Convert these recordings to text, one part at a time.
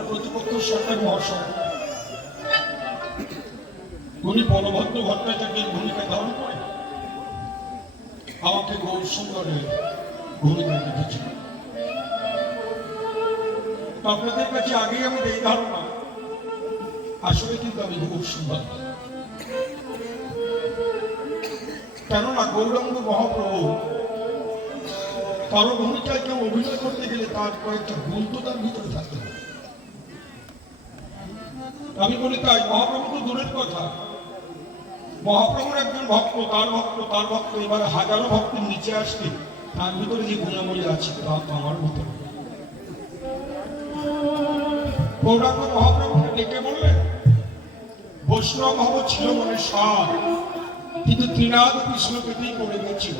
আমাদের প্রতিপক্ষ সরকার মহাশয় উনি বলভদ্র ভট্টাচার্যের ভূমিকা ধারণ করে আমাকে গৌর সুন্দরের ভূমিকা লিখেছিল। আপনাদের কাছে আগেই আমি এই ধারণা, আসলে কিন্তু আমি গৌর সুন্দর, কেননা গৌরাঙ্গ মহাপ্রভু কারো ভূমিকায় কেউ অভিনয় করতে গেলে তার কয়েকটা গুণ তো তার ভিতরে থাকতে হবে। আমি বলি তাই মহাপ্রভু তো দূরের কথা, মহাপ্রভুর একজন ভক্ত, তার ভক্ত এবার হাজারো ভক্তের নিচে আসলে তার ভিতরে যে গুণাবলী আছে তা আমার ভিতরে। গৌরাঙ্গ মহাপ্রভুকে ডেকে বললেন, বৈষ্ণব ভাব ছিল মনে সার, কিন্তু ত্রিনাদ কৃষ্ণ পেতেই করে গেছিল।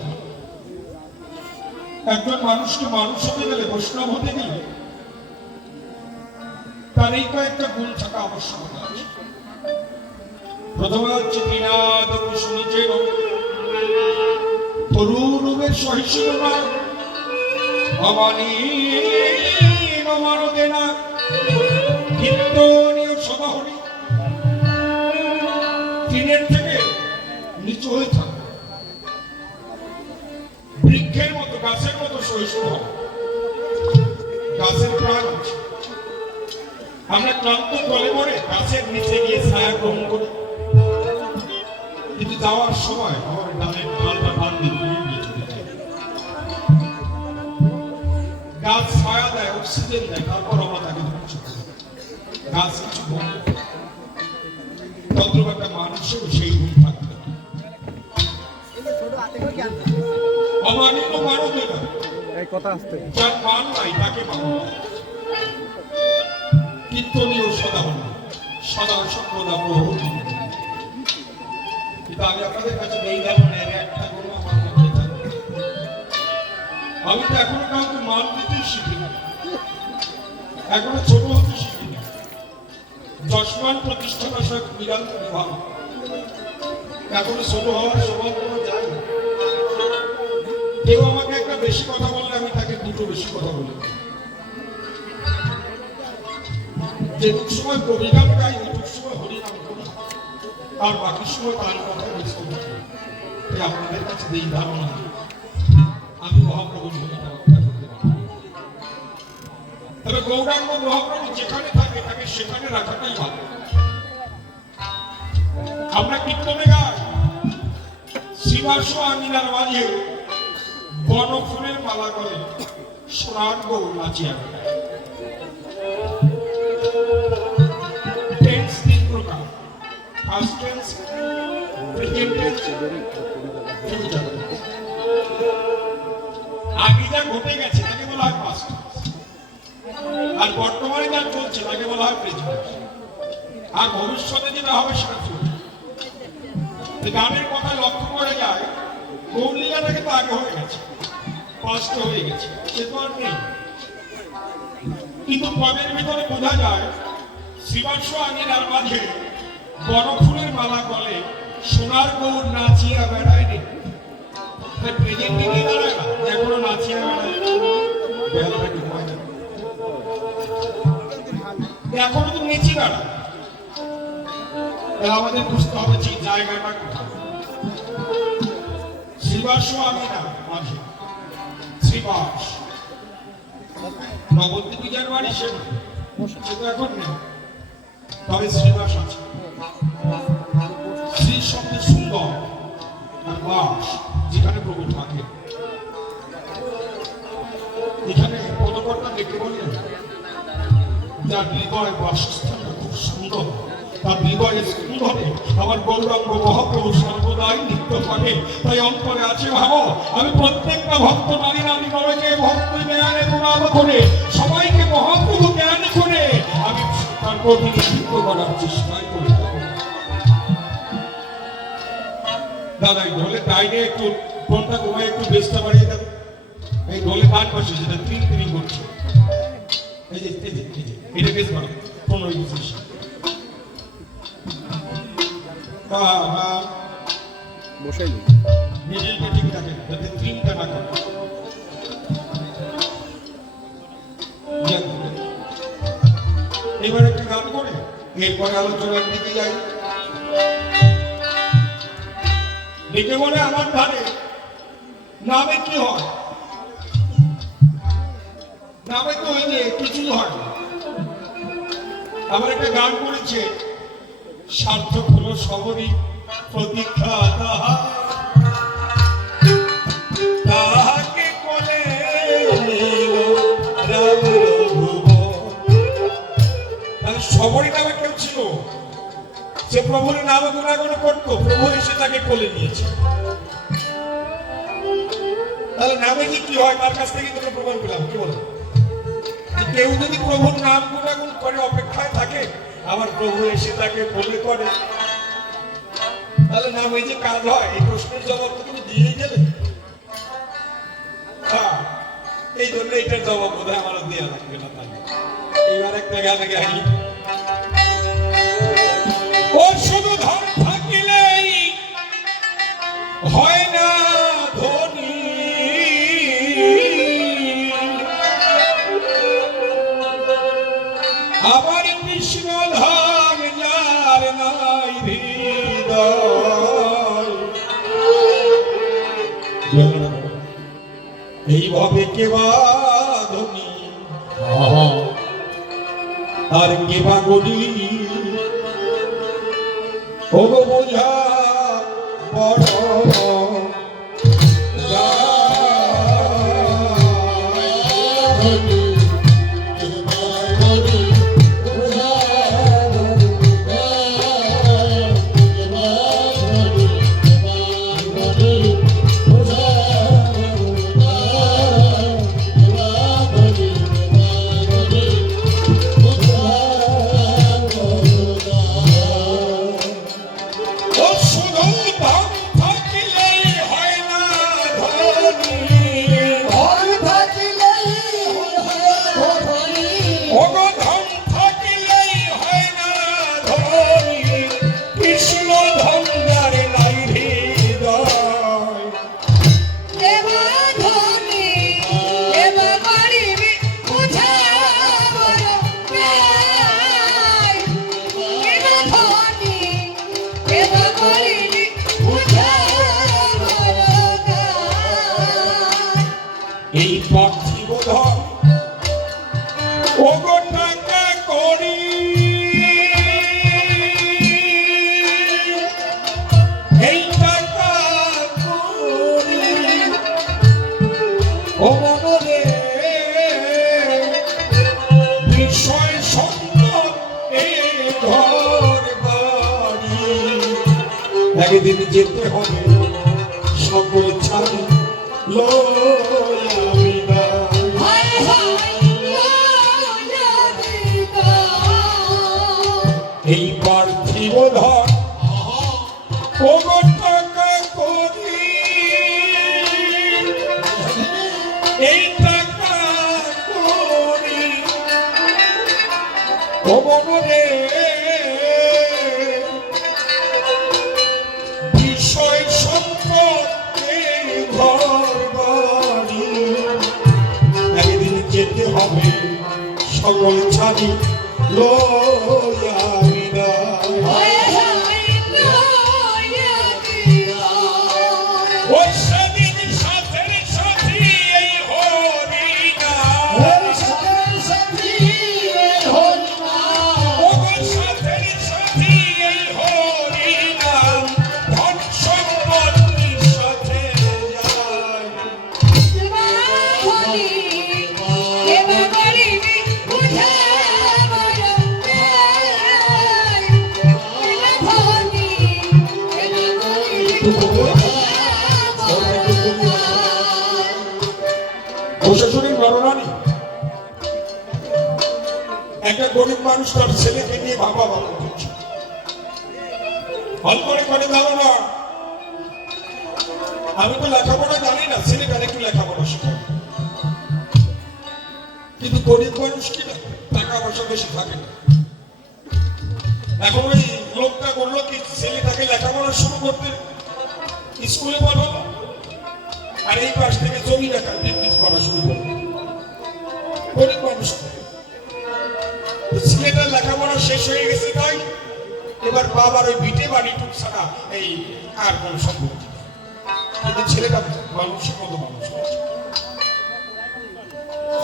একজন মানুষকে মানুষ হতে গেলে, বৈষ্ণব হতে গেলে তার এই কয়েকটা গুণ থাকা আবশ্যকতা আছে। প্রথমে হচ্ছে ত্রিনাদ শুনেছে তরুণের সহিষ্ণুতা অমানী না কীর্তনীয় সদাহরি, তিনের থেকে নিচু হয়ে থাকে, বৃক্ষের মতো গাছের মতো সহিষ্ণু। গাছের প্রাণ আছে, আমরা ক্লান্ত বলে পড়ে গাছের নিচে গিয়ে ছায়া গ্রহণ করি, কিন্তু যাওয়ার সময় আমার ডালের ডালটা টান দিয়ে গাছ ছায়া দেয়, অক্সিজেন দেয়, তারপর আমরা তাকে ধ্বংস করি। গাছ কিছু বন্ধ, তদ্রুপ একটা মানুষের সেই গুণ থাকবে। অমানিত মানব না, যার মান নাই তাকে মানব। কীর্তনীয় সদা হল সদা সর্বদা প্রভু। কিন্তু আমি আপনাদের কাছে এই ধরনের একটা গুণ আমার মধ্যে থাকে। আমি তো এখনো কাউকে মান দিতেই শিখি না, এখনো ছোট হতে শিখি না। যশমান প্রতিষ্ঠান বিষয়ক বিরাট বিভাগ এখনো ছোট হওয়ার স্বভাব কোনো যায় না। কেউ আমাকে একটা বেশি কথা বললে আমি তাকে দুটো বেশি কথা বলি। যেটুক সময় কবিগান গাই ওইটুক সময় হরিনাম করি, আর বাকি সময় তার কথায় ব্যস্ত থাকি। আপনাদের কাছে এই ধারণা আমি মহাপ্রভুর ভূমিকা রক্ষা করতে পারি। তবে গৌরাঙ্গ মহাপ্রভু যেখানে থাকে তাকে সেখানে রাখাটাই ভালো। আমরা কীর্তনে গাই, শ্রীবাস আঙিনার মাঝে বনফুলের মালা করে সোনার গৌর নাচিয়া। টেন্স তিন প্রকার, first tense, present tense, future tense. আগে যা ঘটে গেছে তাকে বলা হয় পাস্ট টেন্স, আর বর্তমানে যা চলছে তাকে বলা হয় প্রেজেন্ট, আর ভবিষ্যতে যেটা হবে সেটা ফিউচার। গানের কথা লক্ষ্য করে যায়, গৌরলীলাটাকে তো আগে হয়ে গেছে, পাস্ট হয়ে গেছে, সে তো আর নেই। কিন্তু পদের ভিতরে বোঝা যায় শ্রীবাস আঙিনার মাঝে বনফুলের মালা গলে সোনার গৌর নাচিয়া বেড়ায় রে। প্রেজেন্টে নিয়ে দাঁড়ায় না, এখনো নাচিয়া বেড়ায়, এখনো তো নেচে বেড়ায়। আমাদের বুঝতে হবে যে জায়গাটা কোথায়। শ্রীবাস আঙিনা মাঝে শ্রীবাস নবদ্বীপ জানুয়ারি সে তো এখন নেই, তবে শ্রীবাস আছে। শ্রী শব্দে সুন্দর, আর বাস যেখানে প্রভু থাকে। এখানে পদকর্তা দেখে বললেন যার হৃদয় বাসস্থানটা খুব সুন্দর, তার হৃদয়ে সুন্দরে আমার গৌরাঙ্গ মহাপ্রভু সর্বদাই নৃত্য করে। তাই অন্তরে আছে ভাব, আমি প্রত্যেকটা ভক্ত নারী নারী নরকে ভক্ত জ্ঞানে গুণাব করে সবাইকে মহাপ্রভু জ্ঞান করে আমি তার প্রতিনিধিত্ব করার চেষ্টাই করি। দাদা এই ঢোলে তাইলে একটু কোনটা ঘুমায় একটু বেশটা বাড়িয়ে দেবে। এই ঢোলে ডান পাশে যেটা তিন তিন করছে, এই যে এটা বেশ ভালো 15-20 বসাই নিজের ঠিক থাকে যাতে তিনটা না করে। এবার একটি গান করে এরপরে আলোচনার দিকে যাই। ডেকে বলে আমার ধারে নামে কি হয়, নামে তো ওই যে কিছু হয়। আবার একটা গান করেছে, সার্থক হলো সবরই প্রতীক্ষা তাহাকে কোলে সবরই নামে কেউ ছিল, সে প্রভুর নাম গুণাগুণ করতো, প্রভু এসে তাকে কোলে নিয়েছে। তাহলে নামে যে কি হয় তার কাছ থেকে তোকে প্রমাণ পেলাম। কি বলো, কেউ যদি প্রভুর নাম গুণাগুণ করে অপেক্ষায় থাকে, আবার প্রভু এসে তাকে কোলে করে, তাহলে নামে যে কাজ হয়, এই প্রশ্নের জবাব তো তুমি দিয়ে গেলে। এই জন্য এটার জবাব বোধ হয় আমারও দেওয়া লাগবে না। তাহলে এইবার একটা গানে গাই, ও শুধু ধন থাকিলেই হয় না ধনী, আবার কৃষ্ণ ধাম যার নাই হৃদয়। এইভাবে কেবা ধনী আর কেবা গরিব, ও গো বোঝা বড় এই পার্থিব ধন ওগো টাকা করি, এই টাকা করি ও মনরে বিষয় সম্পদ এই ঘর বাড়ি, একদিন যেতে হবে সকল ছাড়ি এই পার্থিব ধন ওগো টাকা করি, এই টাকা করি ও মনরে বিষয় সম্পদ ঘর বাড়ি, একদিন যেতে হবে সকল ছাড়ি লইয়া বিদায়। ও সেদিন সাথের সাথী এই হরিনাম, ও সাথের সাথী এই হরিনাম, ধন সম্পত্তির সাথে যায়। প্রশাসনিক বর্ণনা নেই, একটা গরিব মানুষ তার ছেলেকে নিয়ে ভাবা ভাবা করছে, অল্প করে দাও না, আমি তো লেখাপড়া জানি না, ছেলেটার একটু লেখাপড়া শেখাই। কিন্তু গরিব মানুষ কি না, টাকা পয়সা বেশি থাকে না। এখন ওই লোকটা করলো কি, ছেলেটাকে লেখাপড়া শুরু করতে স্কুলে পাঠালো, আর এই পাশ থেকে জমি রাখা বিক্রি করা শুরু করলো। গরিব মানুষ তো ছেলেটার লেখাপড়া শেষ হয়ে গেছে তাই এবার বাবার ওই ভিটে বাড়ি টুক ছাড়া এই আর কোন সম্পত্তি নেই। কিন্তু ছেলেটা মানুষের মতো মানুষ হয়েছে।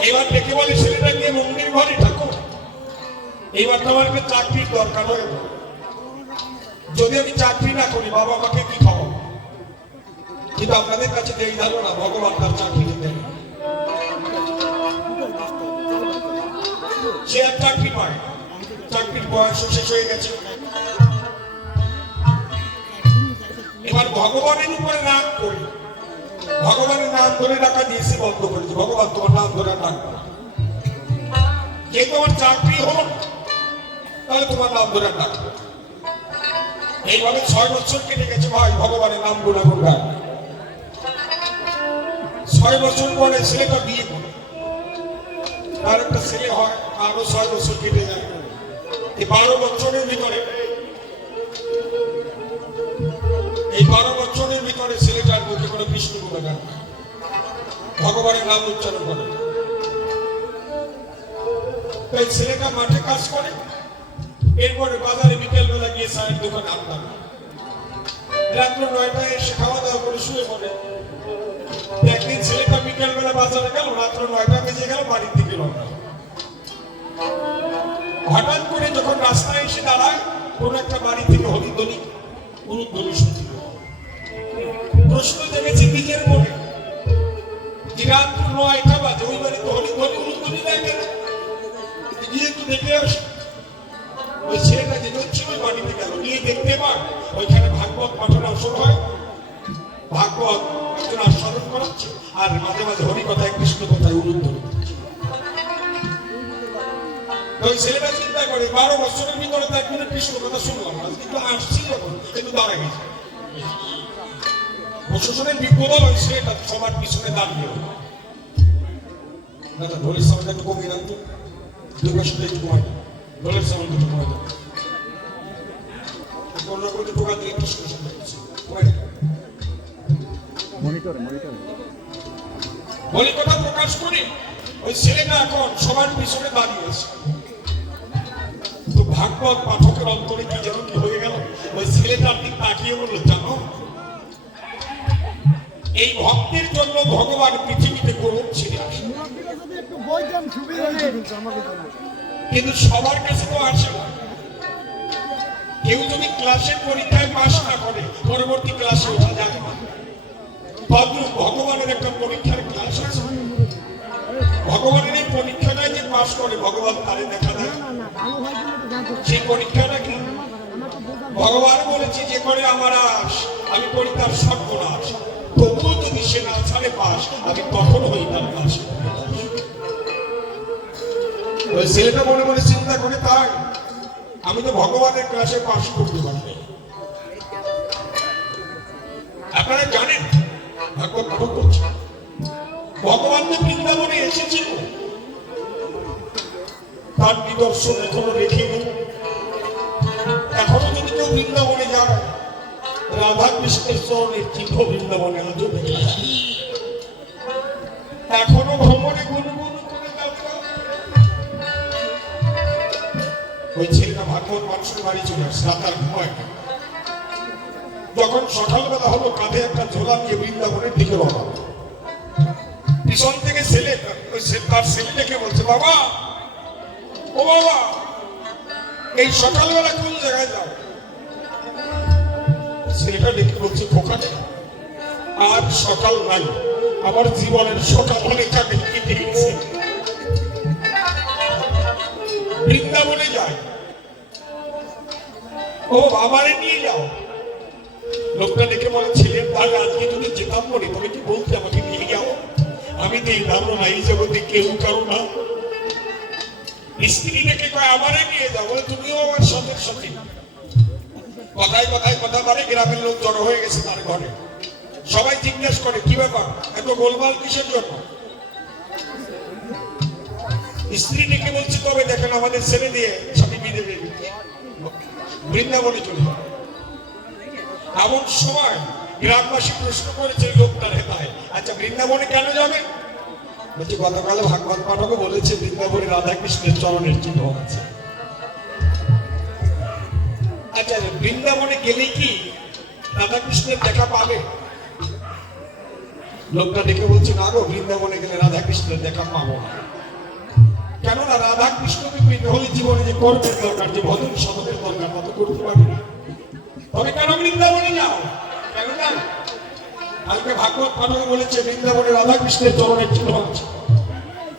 এবার ডেকে বলে ছেলেটা গিয়ে মন্দির ঘরে ঠাকুর, এইবার তো আমার চাকরির দরকার হয়ে গেল। যদি আমি চাকরি না করি বাবা আমাকে কি খাবো? কিন্তু আপনাদের কাছে এই ধারণা ভগবান তার চাকরি দেন, সে আর চাকরি পায়, চাকরির বয়স শেষ হয়ে গেছে। এবার ভগবানের উপরে নাম করি, ভগবানের নাম ধরে ডাকা দিয়েছে বন্ধ করেছে। ভগবান তোমার নাম ধরে ডাকবে, যে তোমার চাকরি হল তাহলে তোমার নাম ধরে ডাকবে। এইভাবে 6 বছর কেটে গেছে ভাই ভগবানের নাম গুণাগুণ গায়। 6 বছর পরে ছেলেটা বিয়ে করে, আর একটা ছেলে হয়, আরো 6 বছর কেটে যায়। এই 12 বছরের ভিতরে ছেলেটার মুখে কোনো কৃষ্ণ গুণগান, ভগবানের নাম উচ্চারণ করে। এই ছেলেটা মাঠে কাজ করে, এরপরে বাজারে বিকেল বেলা গিয়ে চায়ের দোকানে আড্ডা, রাত্র 9টায় এসে খাওয়া দাওয়া করে শুয়ে পড়ে। একদিন ছেলেটা বিকেল বেলা বাজারে গেল, রাত্র 9টা বেজে গেল, বাড়ির দিকে রওনা। হঠাৎ করে যখন রাস্তায় এসে দাঁড়ায়, কোন একটা বাড়ি থেকে হরিধ্বনি উলুধ্বনি শুনতে প্রশ্ন জেগেছে নিজের মনে, যে রাত্র 9টা বাজে ওই বাড়িতে হরিধ্বনি উলুধ্বনি দেয় কেন? গিয়ে একটু দেখে আসে। ওই ছেলেটা যে ছিল ওই বাড়িতে গেল, গিয়ে দেখতে পায় ওইখানে ভাগবত পাঠনা শুরু হয়, ভাগবত একজন আস্বাদন করাচ্ছে, আর মাঝে মাঝে হরি কথায় কৃষ্ণ কথায় উলুধ্বনি। ওই ছেলেটা চিন্তা করে 12 বছরের ভিতরে তো একদিনের কৃষ্ণ কথা শুনলাম না, কিন্তু আসছি যখন কিন্তু দাঁড়া গেছে। প্রশাসনের বিপদ ওই ছেলেটা সবার পিছনে দাঁড়িয়ে দাদা ঢোলের সামনে একটু কমিয়ে রাখতো, দুর্গার সাথে একটু কমাই, ঢোলের সামনে একটু কমাই দেবো, করোনা করতে ঢোকা দিয়ে কৃষ্ণ সামনে বলে কথা প্রকাশ করে ওই ছেলেটা এখন সবার পিছনে দাঁড়িয়েছে। তো ভাগবত পাঠকের অন্তরে কি যেন কি হয়ে গেল, ওই ছেলেটার দিক তাকিয়ে বললো, জানো এই ভক্তের জন্য ভগবান পৃথিবীতে গৌরব ছেড়ে আসে, কিন্তু সবার কাছে তো আসে না। কেউ যদি ক্লাসের পরীক্ষায় পাস না করে পরবর্তী ক্লাসে ওঠা যাবে না। তদ্রূপ ভগবানের একটা পরীক্ষার ক্লাস আছে, ভগবানের এই পরীক্ষাটাই যে পাস করে ভগবান তারে দেখা দেয়। সেই পরীক্ষাটা কি? ভগবান বলেছে যে করে আমার আশ আমি করি তার সর্বনাশ, তবুও যদি সে না ছাড়ে পাস আমি কখন হই তার পাশ। ওই ছেলেটা মনে মনে চিন্তা করে, তাই আমি তো ভগবানের ক্লাসে পাস করতে পারবো। আপনারা জানেন ভাগবত পাঠ করছে, ভগবান যে বৃন্দাবনে এসেছিল তার নিদর্শন এখনো রেখে নেই। এখনো যদি কেউ বৃন্দাবনে যায়, রাধা কৃষ্ণের চরণের চিহ্ন বৃন্দাবনে আজও দেখা যায়। এখনো ভ্রমণে গুনগুন করে যাবে। ওই ছেলেটা ভাগবত মানুষের বাড়ি চলে আসছে, রাত আর ঘুমায় না। যখন সকালবেলা হলো, কাঁধে একটা ঝোলা নিয়ে বৃন্দাবনের দিকে রওনা। পিছন থেকে ছেলেটা তার ছেলেটাকে বলছে, বাবা ও বাবা, এই সকালবেলা কোন জায়গায় যাও? ছেলেটা ডেকে বলছে, খোকাটে আর সকাল নাই, আমার জীবনের সকাল অনেক আগে কেটে গেছে, বৃন্দাবনে যায়। ও আমারে নিয়ে যাও। লোকটা ডেকে বলে, ছেলের তার আজকে যদি যেতাম বলে তবে কি বলতে আমাকে নিয়ে যাও? আমি তো এই ধারণা এই জগতে কেউ কারো না। স্ত্রী ডেকে কয়, আমারে নিয়ে যাও। বলে, তুমিও আমার সঙ্গের সাথে। কথায় কথায় কথা বাড়ে, গ্রামের লোক জড়ো হয়ে গেছে তার ঘরে। সবাই জিজ্ঞাসা করে, কি ব্যাপার এত গোলমাল কিসের জন্য? স্ত্রী ডেকে বলছে, তবে দেখেন আমাদের ছেলে দিয়ে স্বামী বিদেবে বৃন্দাবনে চলে যায়। এমন সময় গ্রামবাসী প্রশ্ন করেছে লোকটার হেতায়, আচ্ছা বৃন্দাবনে কেন যাবে? বলছে, গতকাল ভাগবত পাঠক বলেছে বৃন্দাবনে রাধা কৃষ্ণের চরণের চিহ্ন আছে। আচ্ছা, বৃন্দাবনে গেলেই কি রাধা কৃষ্ণের দেখা পাবে? লোকটা দেখে বলছে, না গো, বৃন্দাবনে গেলে রাধা কৃষ্ণের দেখা পাবো না। কেননা রাধা কৃষ্ণকে পেতে হলে জীবনে যে কর্মের দরকার, যে ভজন সাধনের দরকার, তত করতে পারবে না। তবে কেন বৃন্দাবনে যাও? কেন না, কালকে ভাগবত পাঠকে বলেছে বৃন্দাবনে রাধা কৃষ্ণের চরণের চিহ্ন আছে।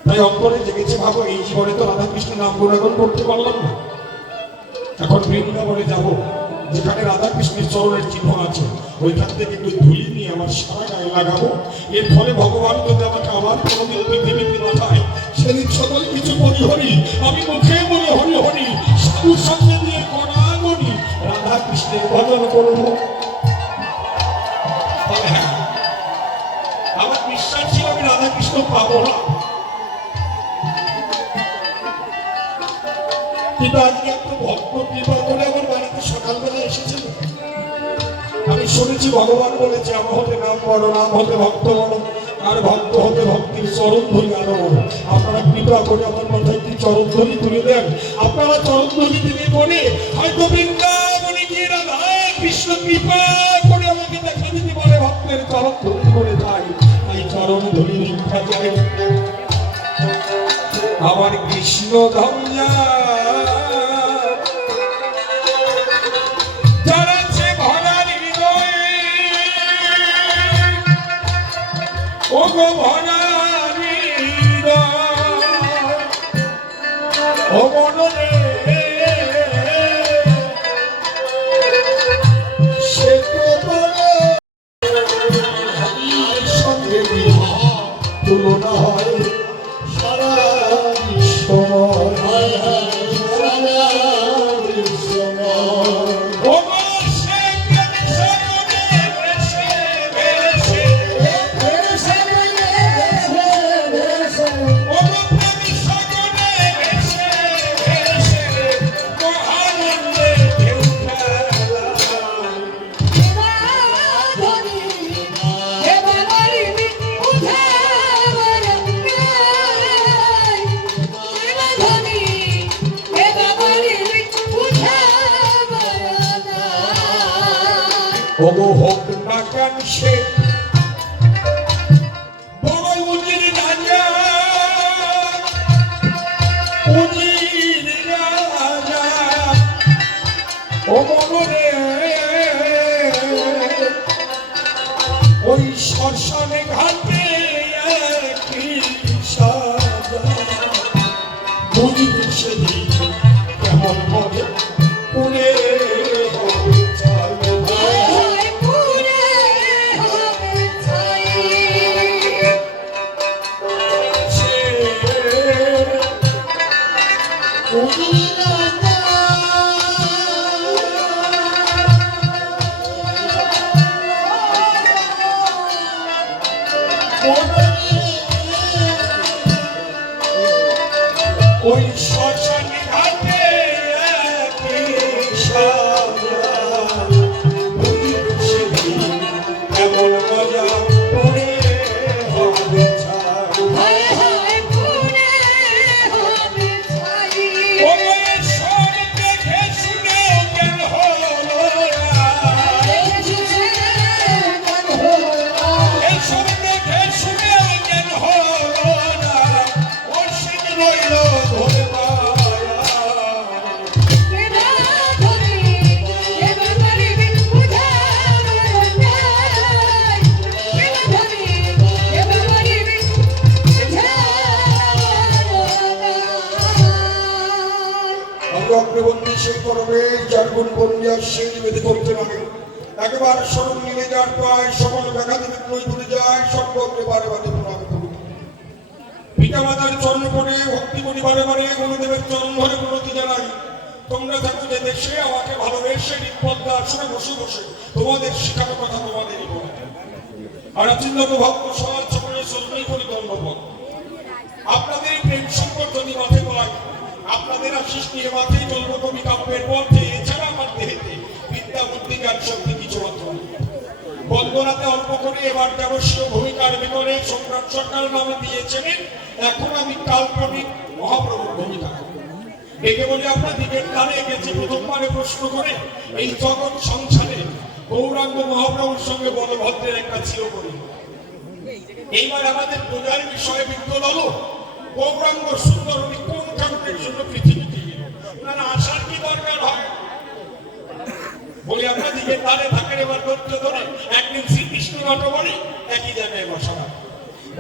তাই অন্তরে জেগেছে, ভাবো এই জীবনে তো রাধা কৃষ্ণের নাম গুণাগুণ করতে পারলাম না, এখন বৃন্দাবনে যাব, যেখানে রাধা কৃষ্ণের চরণের চিহ্ন আছে, ওইখান থেকে একটু ধুলি নিয়ে আমার সারা গায়ে লাগাবো। এর ফলে ভগবান যদি আমাকে আবার কোনোদিন পৃথিবীতে পাঠায়, সেদিন সকল কিছু বলি হরি, আমি মুখে বলে হরি হরি, সাধুর সঙ্গে দিয়ে গণাগণি রাধা কৃষ্ণের ভজন করবো। হ্যাঁ, আমার বিশ্বাস ছিল আমি রাধা কৃষ্ণ পাবো না, কিন্তু আজকে একটু ভক্ত কৃপা করে আমার বাড়িতে সকালবেলা এসেছিল। আমি শুনেছি ভগবান বলেছে, আমার হতে নাম বড়, নাম হতে ভক্ত বড়, আর ভক্ত হতে ভক্তির চরণ ধরি আরো বড়। আপনারা কৃপা করে আমার মাথায় একটি চরণ ধরি তুলে দেন। আপনারা চরণ ধরি দিলে পরে হয়তো বৃন্দাবনে গিয়ে রাধা কৃষ্ণ কৃপা করে আমাকে দেখা দিতে পারে, ভক্তের চরণ ধরি করে যাই, এই চরণ ধরি দীক্ষা যায় আমার কৃষ্ণ ধরিয়া। ও গো ভরারি ও মনরে, সে তো সঙ্গে তুলনা হয় সারা বিশ্বময়, সারা বিশ্বময়। ওগো হোক না কেন সে বড় উজির রাজা, উজির রাজা ও মনরে, ওই শ্মশানে ঘাটে একই সাজা, বুঝবি সেদিন কেমন হবে পুরে ওই শ্মশানে ঘাটে এমন মজা করে হবে অগ্রবর্তী সেই করবে যার গুণ বন্যা সেই নিবেদন করতে লাগে। একেবারে স্মরণ নিয়ে যার প্রায় সকল দেখা দিবে নই ঘুরে যায়, সম্পর্কে বারে বারে প্রণাম করুন। পিতা মাতার চরণ করে ভক্তি করি বারে বারে, গুরুদেবের চরণ ধরে গুণতি জানাই। তোমরা থাকো যে দেশে, আমাকে ভালোবেসে নিপদ্মা আসনে বসে বসে তোমাদের শেখানো কথা তোমাদেরই বলে। আর চিন্তা ভক্ত সমাজ সকলে সত্যই করি ধন্যবাদ। আপনাদের প্রেম সম্পর্ক মাঠে পাই, আপনাদের আশিস নিয়ে মাঠে চলব কবি কাব্যের পথে। এছাড়া আমার দেহেতে বিদ্যা বুদ্ধি জ্ঞান শক্তি কিছু মাত্র বন্দনাতে অল্প করে এবার দেবস্বীয় ভূমিকার ভিতরে সম্রাট সরকার নামে দিয়েছেন। এখন আমি কাল্পনিক মহাপ্রভুর ভূমিকা। একে বলে আমরা দিকের দ্বারে গেছি প্রথমবারে প্রশ্ন করে এই জগৎ সংসারে গৌরাঙ্গ মহাপ্রভুর সঙ্গে বলভদ্রের একটা ছিল করি। এইবার আমাদের বোঝার বিষয়ে বিজ্ঞল হলো গৌরাঙ্গ সুন্দর উনি কোন কারণের জন্য পৃথিবীতে ওনার আসার কি দরকার হয় বলে আমরা দিকের দ্বারে থাকেন। এবার ধৈর্য ধরে একদিন শ্রীকৃষ্ণ নটবরে একই জায়গায় বসানো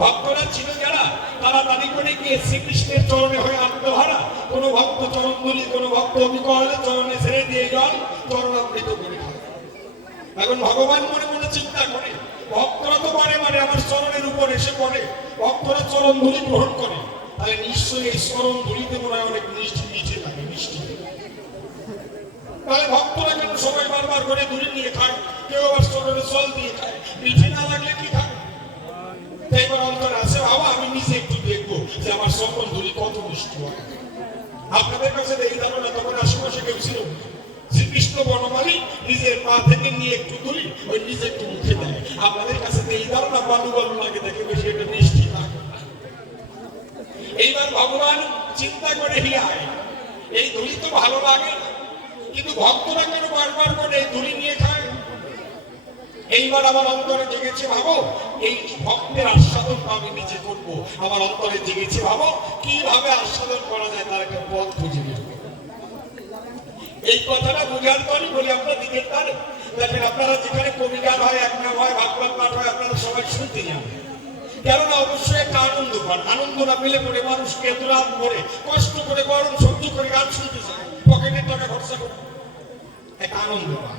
ভক্তরা ছিল যারা তারা দাঁড়িয়ে করে গিয়ে শ্রীকৃষ্ণের চরণে হয়ে আত্মহারা। কোন ভক্ত চরণ ধরি, কোন ভক্ত অবিকলে চরণে ছেড়ে দিয়ে জল চরণামৃত করে খায়। এখন ভগবান মনে মনে চিন্তা করে ভক্তরা তো বারে বারে আমার চরণের উপর এসে পড়ে, ভক্তরা চরণ ধরি গ্রহণ করে, তাহলে নিশ্চয়ই এই চরণ ধরিতে মনে হয় অনেক মিষ্টি মিঠে লাগে, মিষ্টি। তাহলে ভক্তরা কেন সবাই বারবার করে ধরে নিয়ে খায়, কেউ আবার চরণে জল দিয়ে খায়, মিঠে না লাগলে কি খায়? এবার অন্তর আছে বাবা আমি নিজে একটু দেখবো যে আমার সকল ধরি কত মিষ্টি হয়। আপনাদের কাছে এই ধারণা তখন আশেপাশে কেউ ছিল? শ্রীকৃষ্ণ বনমালী নিজের পা থেকে নিয়ে একটু ধরি ওই নিজে একটু মুখে দেয়। আপনাদের কাছে এই ধারণা বালু বালু লাগে, দেখে বেশি একটা মিষ্টি লাগে। এইবার ভগবান চিন্তা করে হিয়ায় এই ধরি তো ভালো লাগে কিন্তু ভক্তরা কেন বারবার করে এই ধরি নিয়ে খায়? এইবার আমার অন্তরে জেগেছে ভাবো এই ভক্তের আস্বাদন আমি নিজে করবো। আমার অন্তরে জেগেছে ভাবো কিভাবে আস্বাদন করা যায় তার একটা পথ খুঁজে বের করবো। এই কথাটা বোঝার পরই বলি আমরা দিকের দ্বারে দেখেন আপনারা যেখানে কবি গান হয়, এক নাম হয়, ভাগবত পাঠ হয়, আপনারা সবাই শুনতে যান। কেননা অবশ্যই একটা আনন্দ পান। আনন্দ না পেলে পরে মানুষকে এত রাত করে কষ্ট করে গরম সহ্য করে গান শুনতে চায়, পকেটের টাকা খরচা করে একটা আনন্দ পান।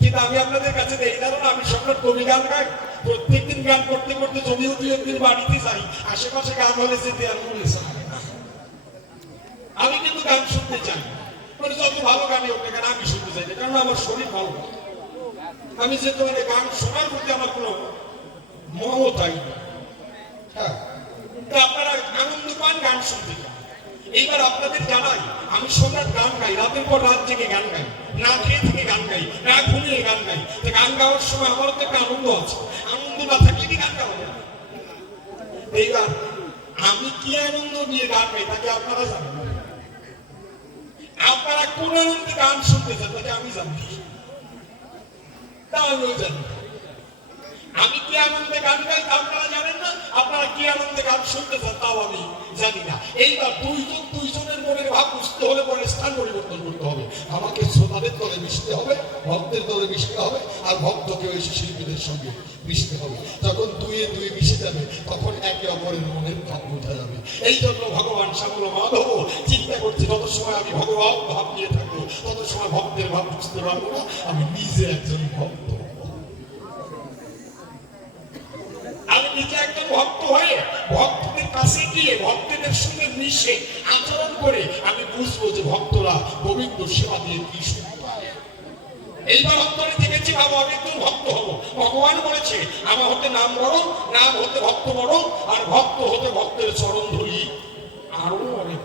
কিন্তু আমি আপনাদের কাছে এই ধারণা আমি সম্রাট কবি গান গাই, প্রত্যেকদিন গান করতে করতে জমি উঠিয়ে বাড়িতে যাই, আশেপাশে গান হলে যেতে আর মনে চায় না। আমি কিন্তু গান শুনতে চাই, মানে যত ভালো গানই হোক না কেন আমি শুনতে চাই না, কারণ আমার শরীর ভালো। আমি যেহেতু মানে গান শোনার প্রতি আমার কোনো মমতাই না। হ্যাঁ, আপনারা আনন্দ পান গান শুনতে চান। এইবার আপনাদের জানাই আমি সম্রাট গান গাই, রাতের পর রাত জেগে গান গাই, না খেয়ে থেকে গান গাই, না ঘুমিয়ে গান গাই। গান গাওয়ার সময় আমারও তো একটা আনন্দ আছে, আনন্দ না থাকলে কি গান গাবো? এইবার আমি কি আনন্দ নিয়ে গান গাই তাকে আপনারা জানেন। আপনারা কোন আনন্দে গান শুনতে চান তাকে আমি জানি, তা আমিও জানি। আমি কি আনন্দে গান গাই তা আপনারা জানেন না, আপনারা কি আনন্দে গান শুনতে চান তাও আমি জানি না। এইবার দুইজনের মনের ভাব বুঝতে হলে পরে স্থান পরিবর্তন করতে হবে। আমাকে শ্রোতাদের দলে মিশতে হবে, ভক্তের দলে মিশতে হবে, আর ভক্তকে ওই শিল্পীদের সঙ্গে মিশতে হবে। যখন দুয়ে দুয়ে মিশে যাবে তখন একে অপরের মনের ভাব বোঝা যাবে। এই জন্য ভগবান শ্যামল মাধব চিন্তা করছে যত সময় আমি ভগবান ভাব নিয়ে থাকবো তত সময় ভক্তের ভাব বুঝতে পারবো না, আমি নিজে একজন ভক্ত। আমি নিজে একজন ভক্ত হয়ে ভক্তদের কাছে গিয়ে ভক্তদের সঙ্গে মিশে আচরণ করে আমি বুঝবো যে ভক্তরা গোবিন্দ সেবা দিয়ে কি শুনতে পায়। এইবার অন্তরে দেখেছি ভাবো আমি একজন ভক্ত হবো। ভগবান বলেছে আমার হতে নাম বড়, নাম হতে ভক্ত বড়, আর ভক্ত হতে ভক্তের চরণ ধরি আরো অনেক।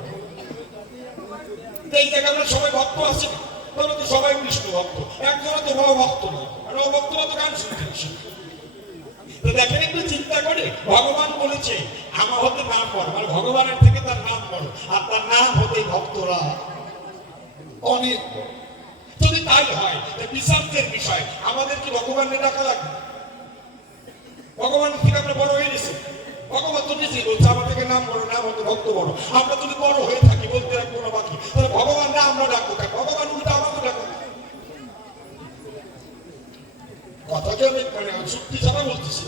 এই জায়গায় আমরা সবাই ভক্ত আছি, তাহলে তো সবাই কৃষ্ণ ভক্ত, একজনে তো ভক্ত না, আর ভক্তরা তো গান শুনতে আসে। দেখেন একটু চিন্তা করে ভগবান বলেছে আমার হতে নাম বড়, মানে ভগবানের থেকে তার নাম বড়, আর তার নাম হতে ভক্তরা অনেক। যদি তাই হয় বিচারের বিষয় আমাদের কি ভগবানের ডাকা লাগবে? ভগবান থেকে আমরা বড় হয়ে গেছি, ভগবান তো নিজেই বলছে আমার থেকে নাম বড়, নাম হতে ভক্ত বড়। আমরা যদি বড় হয়ে থাকি বলতে রাখবো না বাকি, তাহলে ভগবান না আমরা ডাকবো কেন? ভগবান উল্টা আমাকে ডাকবো। কথাকে আমি মানে যুক্তি ছাড়া বলতেছি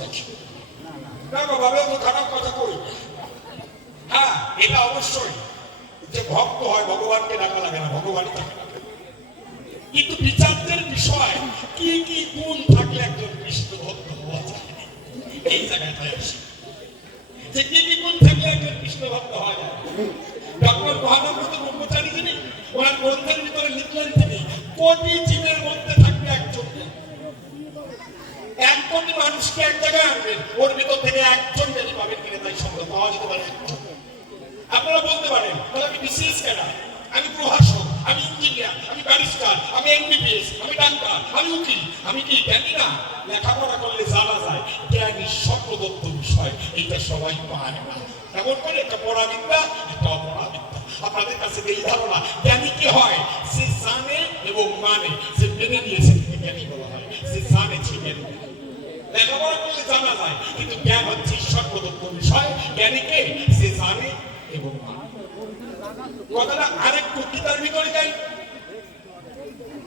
না বাবা, তো খারাপ কথা কই। হ্যাঁ, এটা অবশ্যই যে ভক্ত হয় ভগবানকে ডাকা লাগে না, ভগবানই তাকে ডাকে। কিন্তু বিচারদের বিষয় কি কি গুণ থাকলে একজন কৃষ্ণ ভক্ত হওয়া যায়, এই জায়গাটায় আসে যে কি কি গুণ থাকলে একজন কৃষ্ণ ভক্ত হওয়া যায়। ডক্টর মহানব্রত ব্রহ্মচারী যিনি ওনার গ্রন্থের ভিতরে লিখলেন তিনি কোটি জীবের মধ্যে থাকবে একজন, এক কোটি মানুষকে এক জায়গায় আনবেন, ওর ভিতর থেকে একজন জানি পাবেন কিনে তাই সম্ভব পাওয়া যেতে পারে। আপনারা বলতে পারেন তাহলে আমি বিসিএস ক্যাডার, আমি প্রভাষক, আমি ইঞ্জিনিয়ার, আমি ব্যারিস্টার, আমি এমবিবিএস, আমি ডাক্তার, আমি উকিল, আমি কি জ্ঞানী না? লেখাপড়া করলে জানা যায় জ্ঞানী স্বপ্রদত্ত বিষয়, এইটা সবাই পায় না। এমন করে একটা পড়াবিদ্যা একটা অপরাবিদ্যা। আপনাদের কাছে এই ধারণা জ্ঞানী কি হয়, সে জানে এবং মানে, সে মেনে নিয়েছে জ্ঞানী বলা হয়, সে জানে সে জ্ঞানী। লেখাপড়া করলে জানা যায়, কিন্তু জ্ঞান হচ্ছে ঈশ্বর প্রদত্ত বিষয়। জ্ঞানীকে সে জানে এবং মানে। কথাটা আরেকটু গীতার ভিতরে যাই।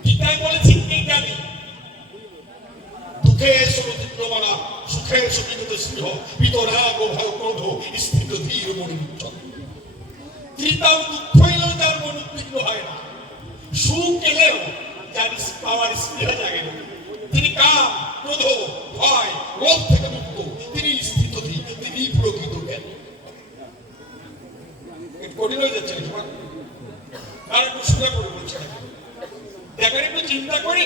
গীতায় বলেছে কে জ্ঞানী? দুঃখে সমুদ্রমালা সুখে সুখীত স্নেহ বিতরাগ ভয় ক্রোধ স্থিত ধীর মনোবিচ্ছন। চিন্তাও দুঃখ এলেও যার মন উদ্বিগ্ন হয় না, সুখ এলেও যার পাওয়ার স্পৃহা জাগে না, তিনি কাম ক্রোধ ভয় লোভ থেকে মুক্ত, তিনি স্থিত ধীর, তিনি প্রকৃত জ্ঞানী। কঠিন হয়ে যাচ্ছে আর একটু সোজা করে বলছে। দেখেন একটু চিন্তা করে,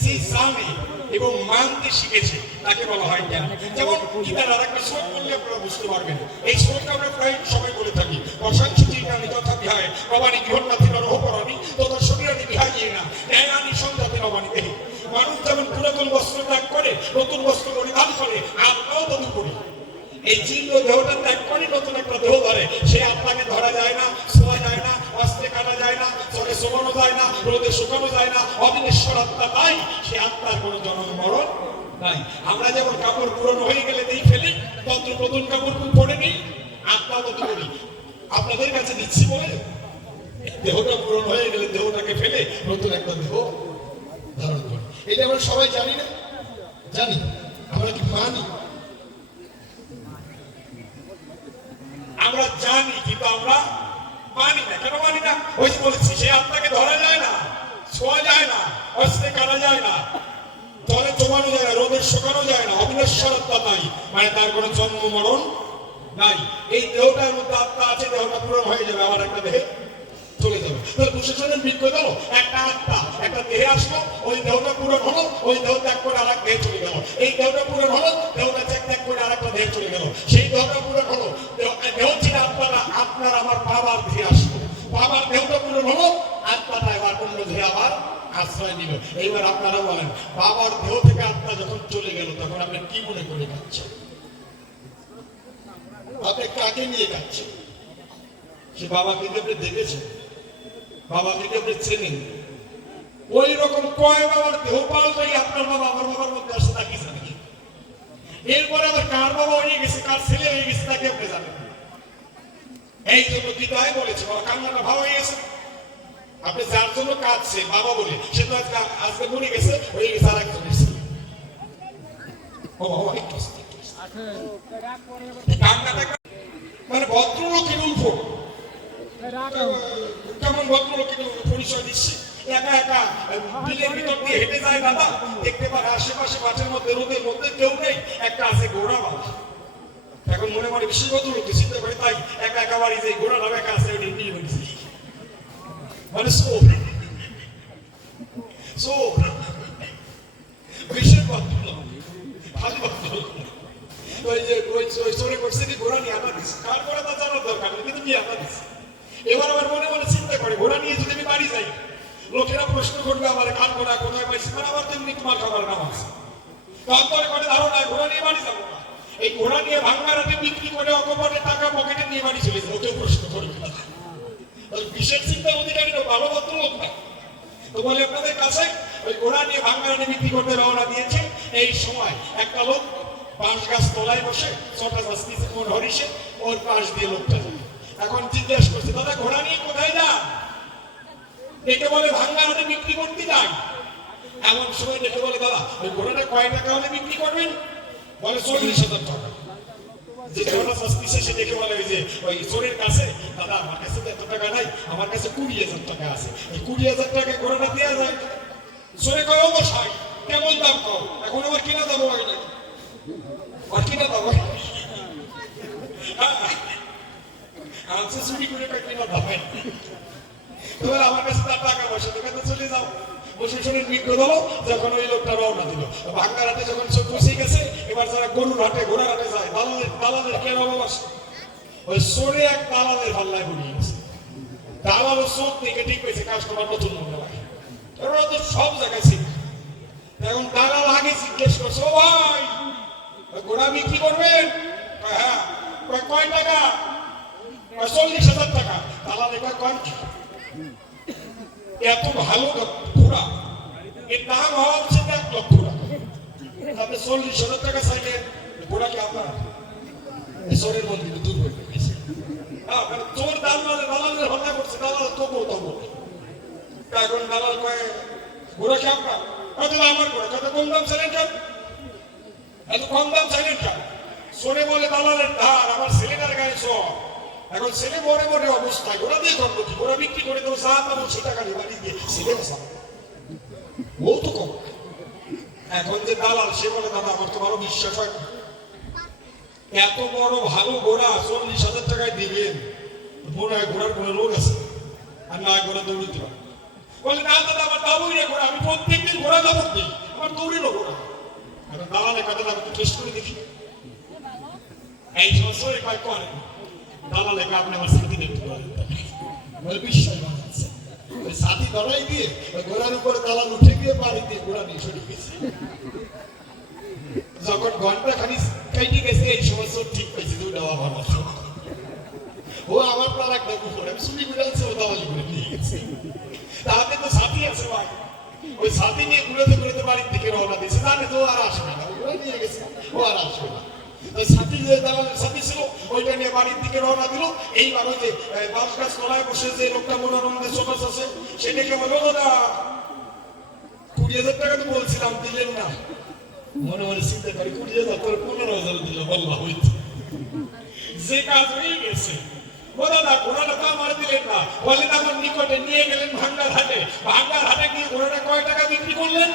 সে জানে এবং মানতে শিখেছে তাকে বলা হয় জ্ঞান। যেমন গীতার আর একটা শ্লোক বললে আপনারা বুঝতে পারবেন। এই শ্লোকটা আমরা প্রায় সবাই বলে থাকি, অসাংখ্য চিন্তানি যথা বিহায় ভবানী গৃহন্নাথী নরহপরাণী তথা শরীরানি বিহাইয়ে না ন্যায়ানি সংজাতি নবানী দেহে। মানুষ যেমন পুরাতন বস্ত্র ত্যাগ করে নতুন বস্ত্র পরিধান করে, আমরাও তদু করি। এই জীর্ণ দেহটা ত্যাগ করে নতুন একটা দেহ ধরে। সে আত্মাকে ধরা যায় না, ছোঁয়া যায় না, অস্ত্রে কাটা যায় না, চলে শোকানো যায় না, রোদে শুকানো যায় না। অবিনশ্বর আত্মা তাই, সে আত্মার কোনো জন্ম মরণ নাই। আমরা যেমন কাপড় পুরনো হয়ে গেলে দেই ফেলি, তন্ত্র নতুন কাপড় পরে নেই, আত্মা তত করি। আপনাদের কাছে দিচ্ছি বলে দেহটা পুরনো হয়ে গেলে দেহটাকে ফেলে নতুন একটা দেহ ধারণ করি। এটা আমরা সবাই জানি না? জানি। আমরা কি মানি? আমরা জানি, কিন্তু আমরা মানি না। কেন মানি না? ওই যে বলেছি, সে আত্মাকে ধরা যায় না, ছোঁয়া যায় না, অস্ত্রে কাটা যায় না, জলে জমানো যায় না, রোদে শুকানো যায় না। অবিনশ্বর আত্মা নাই, মানে তার কোনো জন্ম মরণ নাই। এই দেহটার মধ্যে আত্মা আছে, দেহটা পূরণ হয়ে যাবে, আবার একটা দেহে চলে যাবে। তাহলে বুঝেছেন বিজ্ঞ গেল, একটা আত্মা একটা দেহে আসলো, ওই দেহটা পূরণ হলো, ওই দেহ ত্যাগ করে আর এক দেহে চলে গেল। এই দেহটা পূরণ হলো, দেহটা ত্যাগ করে আর একটা দেহে চলে গেল। সেই দেহটা পূরণ হলো, দেহ ছিল আত্মাটা আপনার আমার বাবার দেহে আসলো, বাবার দেহটা পূরণ হলো, আত্মাটা এবার অন্য দেহে আবার আশ্রয় নিল। এইবার আপনারা বলেন, বাবার দেহ থেকে আত্মা যখন চলে গেল, তখন আপনি কি মনে করে যাচ্ছেন? আপনি কাকে নিয়ে যাচ্ছেন? সে বাবাকে আপনি দেখেছেন, বাবাকে আপনি চেনেন। ওই রকম কয় বাবার দেহ পাল্টাই আপনার বাবা আমার বাবার মধ্যে আসে, তাকে জানেন। এরপরে আবার কার বাবা হয়ে গেছে, কার ছেলে হয়ে গেছে, তাকে আপনি জানেন। এই জন্য গীতায় বলেছে, বাবা কান্নাটা ভাব হয়ে গেছে। আপনি যার জন্য কাঁদছে বাবা বলে, সে তো আজকে মরে গেছে, হয়ে গেছে আর একজন এসে। মানে ভদ্রলোকের উল্টো, কেমন ভদ্রলোকের পরিচয় দিচ্ছে। একা একা বিলের ভিতর দিয়ে হেঁটে যায় দাদা, দেখতে পারে আশেপাশে মাঠের মধ্যে রোদের মধ্যে কেউ নেই, একটা আছে ঘোড়া বাবা। এখন মনে মনে বেশি ভদ্রলোক চিন্তা করে, তাই একা একা বাড়ি যে ঘোড়া নাম একা আছে ওইটা নিয়ে বলছি, মানে বিশেষ ভদ্রলোক, ভালো ভদ্রলোক। ওই যে ওই চোরে করছে কি ঘোড়া নিয়ে আনা দিচ্ছে, কার ঘোড়া তা জানার দরকার নেই, কিন্তু নিয়ে আনা দিচ্ছে। এবার আমার মনে মনে চিন্তা করে, ঘোড়া নিয়ে যদি আমি বাড়ি যাই, লোকেরা প্রশ্ন করবে আমার কার ঘোড়া কোথায় পাইছি, মানে আমার তেমনি তোমার খাবার নাম আছে। অন্তরে করে ধারণা ঘোড়া নিয়ে বাড়ি যাবো না, এই ঘোড়া নিয়ে ভাঙ্গারাতে বিক্রি করে অকপটে টাকা পকেটে নিয়ে বাড়ি চলে যাবো, কেউ প্রশ্ন করবে না। বিশেষ চিন্তার অধিকারী ভালো ভদ্রলোক না। তো বলে আপনাদের কাছে ওই ঘোড়া নিয়ে ভাঙ্গারাতে বিক্রি করতে রওনা দিয়েছে। এই সময় একটা লোক বাঁশ গাছ তলায় বসে ছোটা যাচ্ছে কোন হরিষে, ওর পাশ দিয়ে লোকটা এখন জিজ্ঞেস করছে, দাদা ঘোড়া নিয়ে কোথায় যান? দেখে বলে ভাঙ্গারাতে বিক্রি করতে যান। এমন সময় দেখে বলে, দাদা ওই ঘোড়াটা কয় টাকা হলে বিক্রি করবেন? বলে 40,000 টাকা। যে ঘোড়া সস্তিছে সে দেখে বলে, ওই যে ওই চোরের কাছে, দাদা আমার কাছে তো এত টাকা নাই, আমার কাছে 20,000 টাকা আছে, এই 20,000 টাকা ঘোড়াটা দেওয়া যায়? চোরে কয়, ও বসাই কেমন দাম কও? এখন আমার কিনা দাম হয় না, আর কিনা দাম হয় আনছে চুরি করে কিনা দাম হয়। আমার কাছে তার টাকা পয়সা, দোকানে চলে যাও। প্রশাসনের বিজ্ঞ হলো যখন ওই লোকটা রওনা দিল, ভাঙ্গারাতে যখন চোখ বসে গেছে, এবার যারা গরুর হাটে ঘোড়ার হাটে যায়, দালালের কেন অভাব, ওই চোরে এক দালালের পাল্লায় ঘুরিয়ে গেছে। দালালের চোখ থেকে ঠিক পেয়েছে, কাস্টমার নতুন মনে হয়, ওরা তো সব জায়গায় ছিল। এখন দালাল আগে জিজ্ঞেস করছে, ও ভাই ঘোড়া বিক্রি করবেন? হ্যাঁ। কয় টাকা? 40,000 টাকা। তালা লেখা কন কি এত ভালো ঘোড়া এর দাম হওয়া উচিত 1 লক্ষ টাকা। আপনি 40,000 টাকা চাইলেন, ঘোড়া কি আপনার ঈশ্বরের মন্দিরে দূর হয়ে গেছে। মানে তোর দালালের হত্যা করছে, দালাল তবু তবু। এখন দালাল কয়ে ঘোড়া কি আপনার? হয়তো আমার ঘোড়া, কত কম দাম চাইলেন কেন? এত কম দাম চাইলেন কেন? শোনে বলে দালালের ধার, আমার ছেলেটার গায়ে সব। এখন ছেলে মরে মরে অবস্থায় ঘোড়া দিয়ে করবো কি? ঘোড়া বিক্রি করে দেবো, যা পাবো সেটা খালি বাড়ি দিয়ে ছেলে বসা ও তো কম। এখন যে দালাল সে বলে দাদা আমার তো আরো বিশ্বাস হয়, এত বড় ভালো ঘোড়া 40,000 টাকায় দিবেন, মনে হয় ঘোড়ার কোনো লোক আছে আর না ঘোড়া দৌড়িতে পারে। বলে না দাদা আমার দাবই রে ঘোড়া, আমি প্রত্যেকদিন ঘোড়া দাবত দিই, আমার দৌড়িল ঘোড়া। এখন দালালে কথা আমি টেস্ট করে দেখি, এই সমস্যা কয় করে দালালে আপনি আমার সাথী দেখতে পারেন, বলে বিশ্বাস বানাচ্ছে সাথী ধরাই দিয়ে ঘোড়ার উপরে দালাল উঠে গিয়ে বাড়িতে ঘোড়া নিয়ে চলে গেছে। যখন ঘন্টা খানি কাইটে গেছে এই সমস্ত ঠিক পেয়েছে, দুই দেওয়া ভালো ও আমার তার একটা কুকুর আমি শুনি বিড়ালছে, ও দালালি করে নিয়ে গেছে। তাহলে তো সাথী আছে ভাই, ওই সাথী নিয়ে ঘুরেতে ঘুরেতে বাড়ির দিকে রওনা দিয়েছে, জানে তো আর আসবে না, ওই নিয়ে গেছে ও আর আসবে না। ওই সাথী যে দালালের সাথী ছিল ওইটা নিয়ে বাড়ির দিকে রওনা দিল। এইবার ওই যে বাঁশ গাছ তলায় বসে যে লোকটা মনোরম যে সোফাস আছে সেটাকে বলো দাদা 20,000 টাকা তো বলছিলাম দিলেন না। মনে মনে চিন্তা করে 20,000 তোর 15,000 দিল বললা হইতে যে কাজ হয়ে গেছে। ও দাদা ঘোড়াটা তো আমার দিলেন না, বলেন আমার নিকটে নিয়ে গেলেন ভাঙ্গার হাটে, ভাঙ্গার হাটে গিয়ে ঘোড়াটা কয় টাকা বিক্রি করলেন?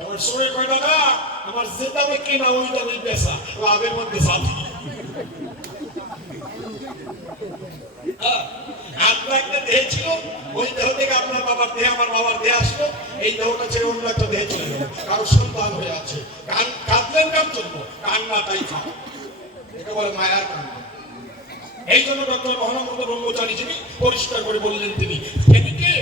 এবার সরে কয় দাদা আমার যে দামে কেনা ওই দামে বেচা, লাভের মধ্যে সাথী। আপনার একটা দেহ ছিল, ওই দেহ থেকে আপনার বাবার দেহ আমার বাবার দেহ আসলো, এই দেহটা ছেড়ে অন্য একটা দেহ চলে গেল, কারো সন্তান হয়ে আছে, কাঁদলেন কার জন্য? কান্নাটাই থাক, এটা বলে মায়ার কান্না। এই জন্য ডক্টর মহানন্দ ব্রহ্মচারী যিনি পরিষ্কার করে বললেন, তিনি কে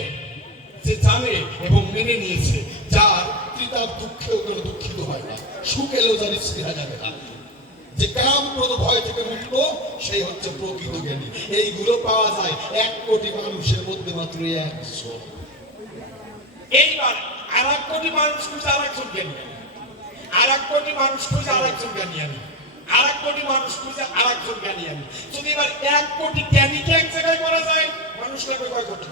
যে জানে এবং মেনে নিয়েছে, যার পিতার দুঃখেও কোনো দুঃখিত হয় না, সুখ এলেও যার স্পৃহা যাবে না, যে কামক্রোধ ভয় থেকে মুক্ত, সেই হচ্ছে প্রকৃত জ্ঞানী। এইগুলো পাওয়া যায় 1 কোটি মানুষের মধ্যে মাত্র 100। এইবার আর 1 কোটি মানুষ খুঁজে আর একজন জ্ঞানী, আর 1 কোটি মানুষ খুঁজে আর একজন জ্ঞানী আনি, আর 1 কোটি মানুষ খুঁজে আর একজন জ্ঞানী আনি। যদি এবার 1 কোটি জ্ঞানীকে এক জায়গায় করা যায়, মানুষ লাগবে কয় কোটি?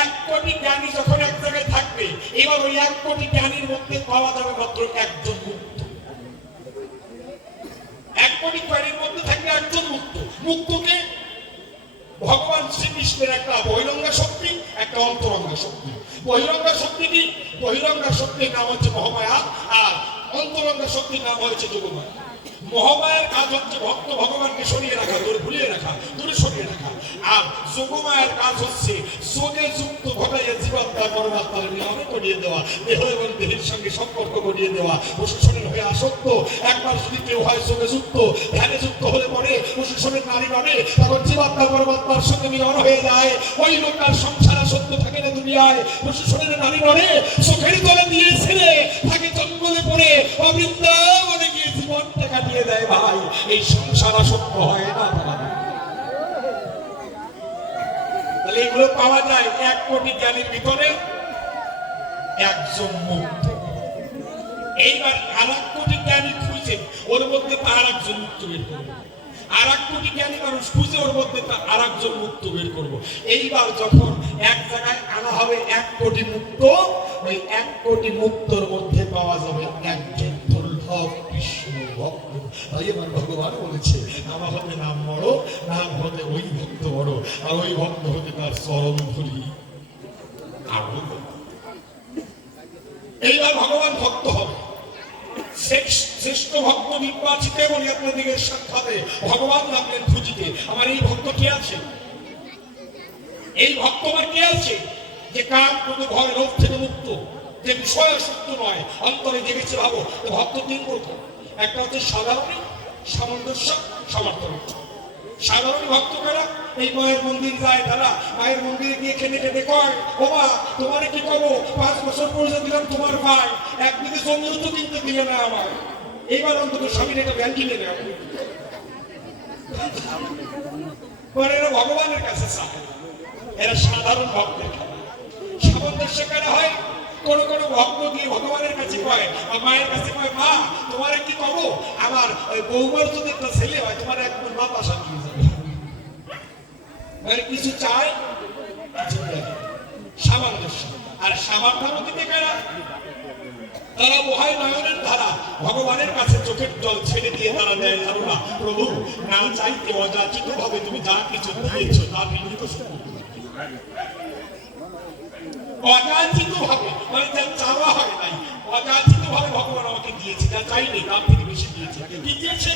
1 কোটি জ্ঞানী যখন এক জায়গায় থাকবে, এবার ওই 1 কোটি জ্ঞানীর মধ্যে পাওয়া যাবে মাত্র একজন মুক্ত। 1 কোটি জ্ঞানীর মধ্যে থাকবে একজন মুক্ত। মুক্তকে ভগবান শ্রীকৃষ্ণের একটা বহিরঙ্গা শক্তি, একটা অন্তরঙ্গা শক্তি। বহিরঙ্গা শক্তি কি? বহিরঙ্গা শক্তির নাম হচ্ছে মহামায়া, আর অন্তরঙ্গা শক্তির নাম হচ্ছে যোগমায়া। মহামায়ার কাজ হচ্ছে ভক্ত ভগবানকে সরিয়ে রাখা, দূরে ভুলিয়ে রাখা, দূরে সরিয়ে রাখা। আর যোগমায়ার কাজ হচ্ছে যোগে যুক্ত ঘটাইয়া জীবাত্মা পরমাত্মার মিলনে করিয়ে দেওয়া, দেহ এবং দেহের সঙ্গে সম্পর্ক করিয়ে দেওয়া। প্রশাসনের হয়ে আসক্ত একবার যদি কেউ হয় যোগে যুক্ত, ধ্যানে যুক্ত হলে পরে প্রশাসনের নারী নড়ে, তখন জীবাত্মা পরমাত্মার সঙ্গে মিলন হয়ে যায়। ওই লোকটার সংসার আসক্ত থাকে না দুনিয়ায়। প্রশাসনের নারী নড়ে, চোখের তলে দিয়ে ছেড়ে থাকে জঙ্গলে পড়ে, অবৃন্দাবনে গিয়ে জীবনটা কাটিয়ে দেয়। ভাই এই সংসার আসক্ত হয় না, তাহলে এগুলো পাওয়া যায় 1 কোটি জ্ঞানীর ভিতরে একজন মুক্ত। এইবার আর 1 কোটি জ্ঞানী খুঁজে ওর মধ্যে আর একজন মুক্ত বের করবো, আর 1 কোটি জ্ঞানী মানুষ খুঁজে ওর মধ্যে আর একজন মুক্ত বের করবো। এইবার যখন এক জায়গায় আনা হবে 1 কোটি মুক্ত, ওই 1 কোটি মুক্তর মধ্যে পাওয়া যাবে একজন দুর্লভ কৃষ্ণ ভক্ত। তাই আমার ভগবান বলেছে, আমার হতে নাম বড়, নাম হতে ওই ভক্ত বড়, আর ওই ভক্ত হতে তার চরণ ধরি। এইবার ভগবান ভক্ত হবে, শ্রেষ্ঠ ভক্ত নির্বাচিত বলি আপনাদের সাক্ষাতে ভগবান লাগলেন খুঁজিতে। আমার এই ভক্ত কে আছে? এই ভক্ত আমার কে আছে যে কাম ক্রোধ ভয় লোভ থেকে মুক্ত, যে বিষয় সত্য নয়, অন্তরে জেগেছে ভাবো। ভক্ত 3 প্রকার, একটা হচ্ছে সাধারণ, সামঞ্জস্য, সমর্থন। সাধারণ ভক্ত কারা? এই মায়ের মন্দির যায়, তারা মায়ের মন্দিরে গিয়ে খেতে খেতে কয়, ও মা তোমারে কি করবো, 5 বছর পর্যন্ত দিলাম তোমার ভাই, একদিকে জমিও তো কিনতে দিলে না আমার, এইবার অন্তত স্বামীর একটা ব্যাংক কিনে নেব। মানে এরা ভগবানের কাছে চায়, এরা সাধারণ ভক্তের খেলা। সামঞ্জস্য কেন হয়? কোন কোন ভক্ত গিয়ে ভগবানের কাছে কয়, মায়ের কাছে কয়, মা তোমার কি কব, আমার বৌমার যদি একটা ছেলে হয় তোমার এক বাতাসা দিয়ে যাবে। মানে কিছু চায়, কিছু দেয়, সামঞ্জস্য। আর সামান্য দিতে কারা? তারা মহায় নয়নের ধারা ভগবানের কাছে চোখের জল ছেড়ে দিয়ে তারা দেয় ধারণা, প্রভু না চাইতে অযাচিত ভাবে তুমি যা কিছু দিয়েছো তা নির্মিত অযাচিত ভাবে, মানে যা চাওয়া হয় নাই, অযাচিত ভাবে ভগবান আমাকে দিয়েছে, যা চাইনি তার থেকে বেশি দিয়েছে। কি দিয়েছে?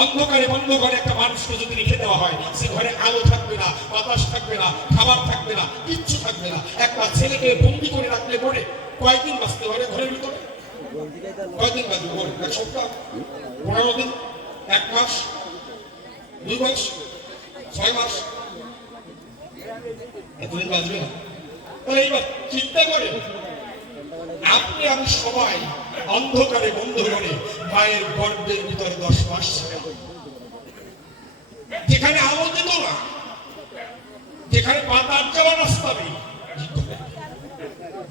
অন্ধকারে বন্ধ ঘরে একটা মানুষকে যদি রেখে দেওয়া হয়, সে ঘরে আলো থাকবে না, বাতাস থাকবে না, খাবার থাকবে না, কিচ্ছু থাকবে না। একটা ছেলেকে বন্দি করে রাখলে পরে কয়েকদিন বাঁচতে পারে ঘরের ভিতরে? কয়েকদিন বাঁচবে? এক সপ্তাহ, 15 দিন, 1 মাস, 2 মাস, 6 মাস, এতদিন বাঁচবে না। তাহলে এইবার চিন্তা করে, আপনি আমি সবাই অন্ধকারে বন্ধ করে মায়ের গর্ভের ভিতরে 10 মাস ছিলাম, যেখানে আলো যেত না, যেখানে পাতার যাওয়া রাস্তা নেই,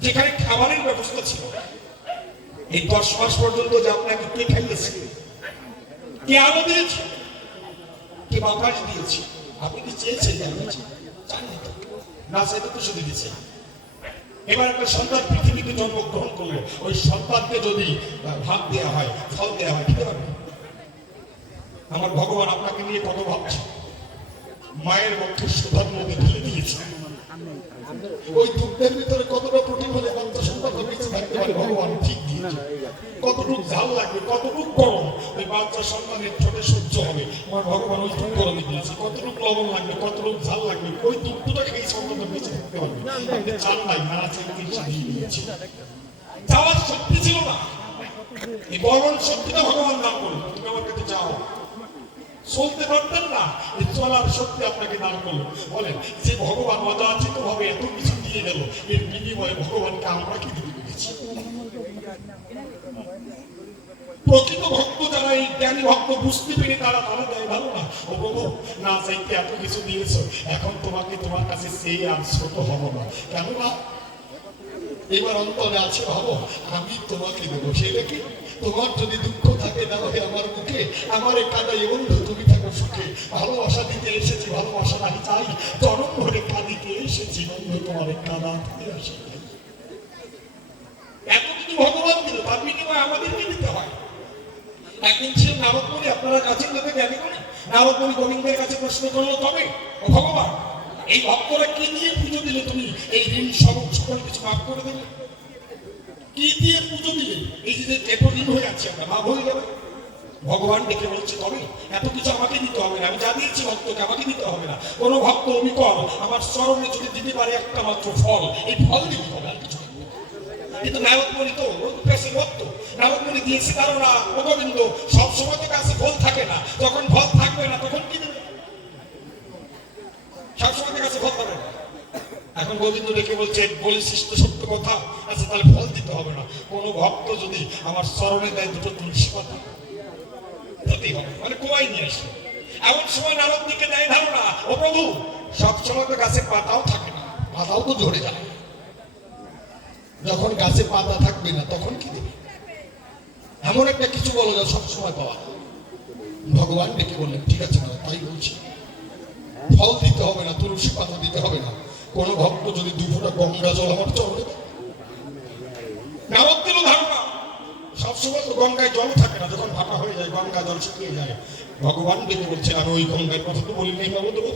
যেখানে খাবারের ব্যবস্থা ছিল। এই 10 মাস পর্যন্ত যে আপনাকে কে খাইয়েছে, কে আলো দিয়েছে, কে বাতাস দিয়েছে? আপনি কি চেয়েছেন? না, সেটা তো শুধু দিচ্ছে। এবার একটা সন্তান পৃথিবীতে জন্মগ্রহণ করলো, ওই সন্তানকে যদি ভাত দেওয়া হয়, ফল দেওয়া হয়, খেতে পারবে? আমার ভগবান আপনাকে নিয়ে কত ভাবছে। মায়ের মুখে সুধার মধ্যে ঢেলে দিয়েছে, ওই দুধের ভিতরে কতটা প্রোটিন হলে বাচ্চা সন্তান বেঁচে থাকতে পারে ভগবান ঠিক দিয়েছে। কতটুকু ঝাল লাগবে, কতটুকু গরম ওই বাচ্চা সন্তানের ঠোঁটে সহ্য হবে, আমার ভগবান ওই দুধ গরমে দিয়েছে। কতটুকু লবণ লাগবে, কতটুকু ঝাল লাগবে, ওই দুধটা খেয়ে সন্তানটা বেঁচে থাকতে পারবে। আপনি চান নাই, না চেয়ে দিয়ে দিয়েছে। চাওয়ার শক্তি ছিল না, এই বরণ শক্তিটা ভগবান দান করলো। তুমি আমার কাছে চাও, চলতে পারতেন না, এই চলার শক্তি আপনাকে দান করলো। বলেন যে ভগবান অযাচিত ভাবে এত কিছু দিয়ে গেল, এর বিনিময়ে ভগবানকে আমরা কি দিতে পেরেছি? প্রকৃত ভক্ত যারা, এই জ্ঞানী ভক্ত বুঝতে পেরে তারা দেয় ভালো না, ও প্রভু না চাইতে এত কিছু দিয়েছ, এখন তোমাকে তোমার কাছে চেয়ে আর ছোট হবো না। কেননা এবার অন্তরে আছে ভাবো, আমি তোমাকে দেবো। সেটা কি? তোমার যদি দুঃখ থাকে না হয় আমার মুখে, আমার কাদাই বন্ধু তুমি থাকো সুখে। ভালোবাসা দিতে এসেছি, ভালোবাসা আমি চাই, চরম ভরে কাঁদিতে এসেছি বন্ধু, তোমার কাদা দিতে আসে। এত কিছু ভগবান দিল, তার বিনিময়ে আমাদেরকে দিতে হয়। একদিন ছিল নারদমণি, আপনারা কাছের লোকে জ্ঞানী করে নারদমণি গোবিন্দের কাছে প্রশ্ন করলো, তবে ও ভগবান এই ভক্তরা কি দিয়ে পুজো দিলে তুমি এই ঋণ সকল কিছু মাফ করে দেবে? কি দিয়ে পুজো দিলে এই যে এত ঋণ হয়ে আছে আমরা মাফ হয়ে যাবে? ভগবান ডেকে বলছে, তবে এত কিছু আমাকে দিতে হবে না, আমি যা দিয়েছি ভক্তকে আমাকে দিতে হবে না। কোনো ভক্ত অবিকল আমার চরণে যদি দিতে পারে একটা মাত্র ফল, এই ফল দিতে হবে, আর কিছু। কিন্তু নারদমণি তো ভক্ত, নারদমণি দিয়েছে ধারণা, ও গোবিন্দ সবসময় তো কাছে ফল থাকে না, যখন ফল থাকবে না তখন কি দেবে? সবসময় কাছে ফল পাবে না। এখন গোবিন্দ ডেকে বলছে, বলেছিস তো সত্য কথা, আচ্ছা তাহলে ফল দিতে হবে না। কোন ভক্ত যদি আমার চরণে দেয় দুটো তুলসী পাতা, দিতেই হবে, মানে কোয়াই নিয়ে আসে। এমন সময় নারদ দিকে দেয় ধারণা, ও প্রভু সবসময় তো গাছে পাতাও থাকে না, পাতাও তো ঝরে যায়, যখন গাছে পাতা থাকবে না তখন কি দেবে? এমন একটা কিছু বলো না সবসময় পাওয়া। ভগবান ডেকে বললেন, ঠিক আছে না, তাই বলছি, ফল দিতে হবে না, তুলসী পাতা দিতে হবে না। কোন ভক্ত যদি 2 ফোঁটা গঙ্গা জল আমার চলে, নারদ দিল ধারণা সবসময় তো গঙ্গায় জল থাকে না, যখন ভাটা হয়ে যায় গঙ্গা জল শুকিয়ে যায়। ভগবান ডেকে বলছে, আমি ওই গঙ্গার কথা তো বলি নাই বাবু, দেবো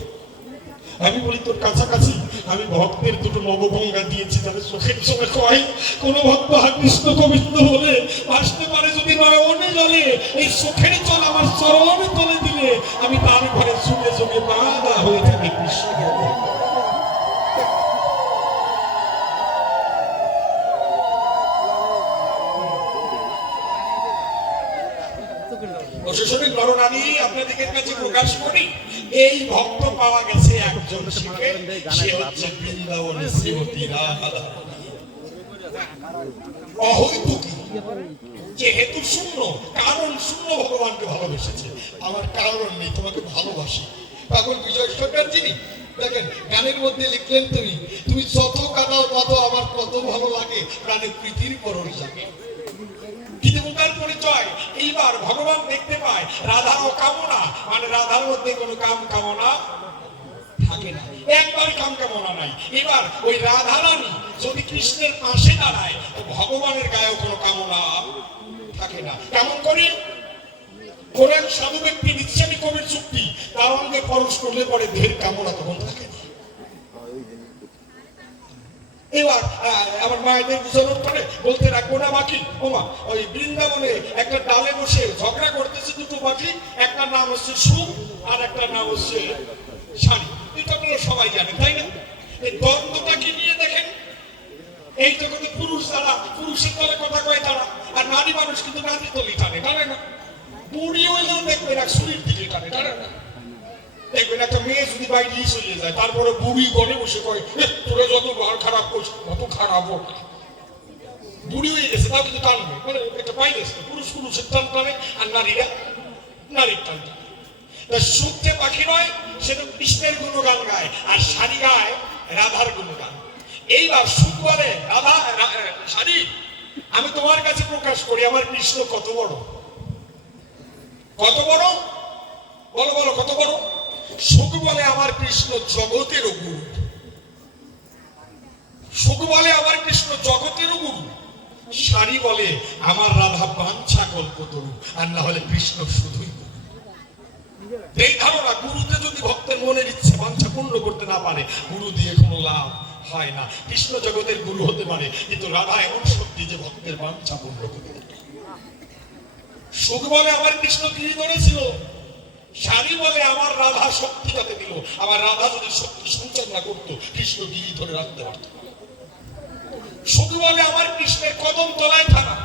আমি বলি তোর কাছাকাছি আমি ভক্তের 2টো নবগঙ্গা দিয়েছি, তাদের চোখের সময় কয় কোন ভক্ত কৃষ্ণ গোবিন্দ বলে আসতে পারে যদি নয়নে জলে, এই চোখের জল আমার চরণে তলে দিলে আমি তার ঘরে শুনে শুনে বাঁধা হয়ে থাকি কৃষ্ণ। প্রশাসনিক নরনারী আপনাদের কাছে প্রকাশ করি, এই ভক্ত পাওয়া গেছে একজন শিখে, সে হচ্ছে বৃন্দাবনের শ্রীমতী রাধা অহৈতুকী। যেহেতু শূন্য, কারণ শূন্য ভগবানকে ভালোবেসেছে। আমার কারণ নেই, তোমাকে ভালোবাসি। তখন বিজয় সরকার যিনি দেখেন গানের মধ্যে লিখলেন, তুমি তুমি যত কাঁদাও তত আমার কত ভালো লাগে, প্রাণে প্রীতির পরশ জাগে। গীতকার পরিচয়। এইবার ভগবান দেখতে পায় রাধার কামনা, মানে রাধার মধ্যে কোনো কামনা থাকে না, একবার কামনা নাই। এবার ওই রাধা রানী যদি কৃষ্ণের পাশে দাঁড়ায়, তো ভগবানের গায়েও কোনো কামনা থাকে না। কেমন করে? কোন এক সাধু ব্যক্তি নিঃস্বামী কবির চুক্তি, তার অঙ্গে পরশ করলে পরে দেহের কামনা তখন থাকে না। এবার আমার মায়েদের বুঝানোর পরে বলতে রাখবো না বাকি। ওমা, ওই বৃন্দাবনে একটা ডালে বসে ঝগড়া করতেছে দুটো পাখি, একটা নাম হচ্ছে সুখ আর একটা নাম হচ্ছে শাড়ি। এটা তো সবাই জানে, তাই না? এই দ্বন্দ্বটাকে নিয়ে দেখেন, এই জগতে পুরুষ যারা পুরুষের দলে কথা কয় তারা, আর নারী মানুষ কিন্তু নারী দলই টানে, টানে না? বুড়ি হইলেও দেখবেন এক শরীর দিকে টানে, টানে না? দেখবেন একটা মেয়ে যদি বাইরে চলে যায়, তারপরে বুড়ি ঘরে বসে কয় তোরা যত ঘর খারাপ করছিস কত খারাপ হোক, বুড়ি হয়ে গেছে তাও কিন্তু টানবে, মানে একটা বাইরে পুরুষ পুরুষের টান টানে আর নারীরা নারীর টান টানে। সুখ যে পাখি নয়, সে তো কৃষ্ণের গুণগান গায়, আর শাড়ি গায় রাধার গুণগান। এইবার সুখ বলে রাধা শাড়ি, আমি তোমার কাছে প্রকাশ করি আমার কৃষ্ণ কত বড়, কত বড়, বলো বলো কত বড়। সুখ বলে আমার কৃষ্ণ জগতের গুরু, সুখ বলে আমার কৃষ্ণ জগতের গুরু। শাড়ি বলে আমার রাধা বাঞ্ছা কল্পতরু, আর না হলে কৃষ্ণ শুধুই গুরু। এই ধারণা, গুরুতে যদি ভক্তের মনের ইচ্ছে বাঞ্ছা পূর্ণ করতে না পারে, গুরু দিয়ে কোনো লাভ হয় না। কৃষ্ণ জগতের গুরু হতে পারে, কিন্তু রাধা এমন শক্তি যে ভক্তের বাঞ্ছা পূর্ণ করতে পারে। সুখ বলে আমার কৃষ্ণ কি করেছিল, শাড়ি বলে আমার রাধা শক্তি যাতে দিল। আমার রাধা যদি শক্তি সঞ্চয় না করতো, কৃষ্ণ গিরি ধরে রাখতে পারত। সুখ বলে আমার কৃষ্ণের কদম তলায় থানা,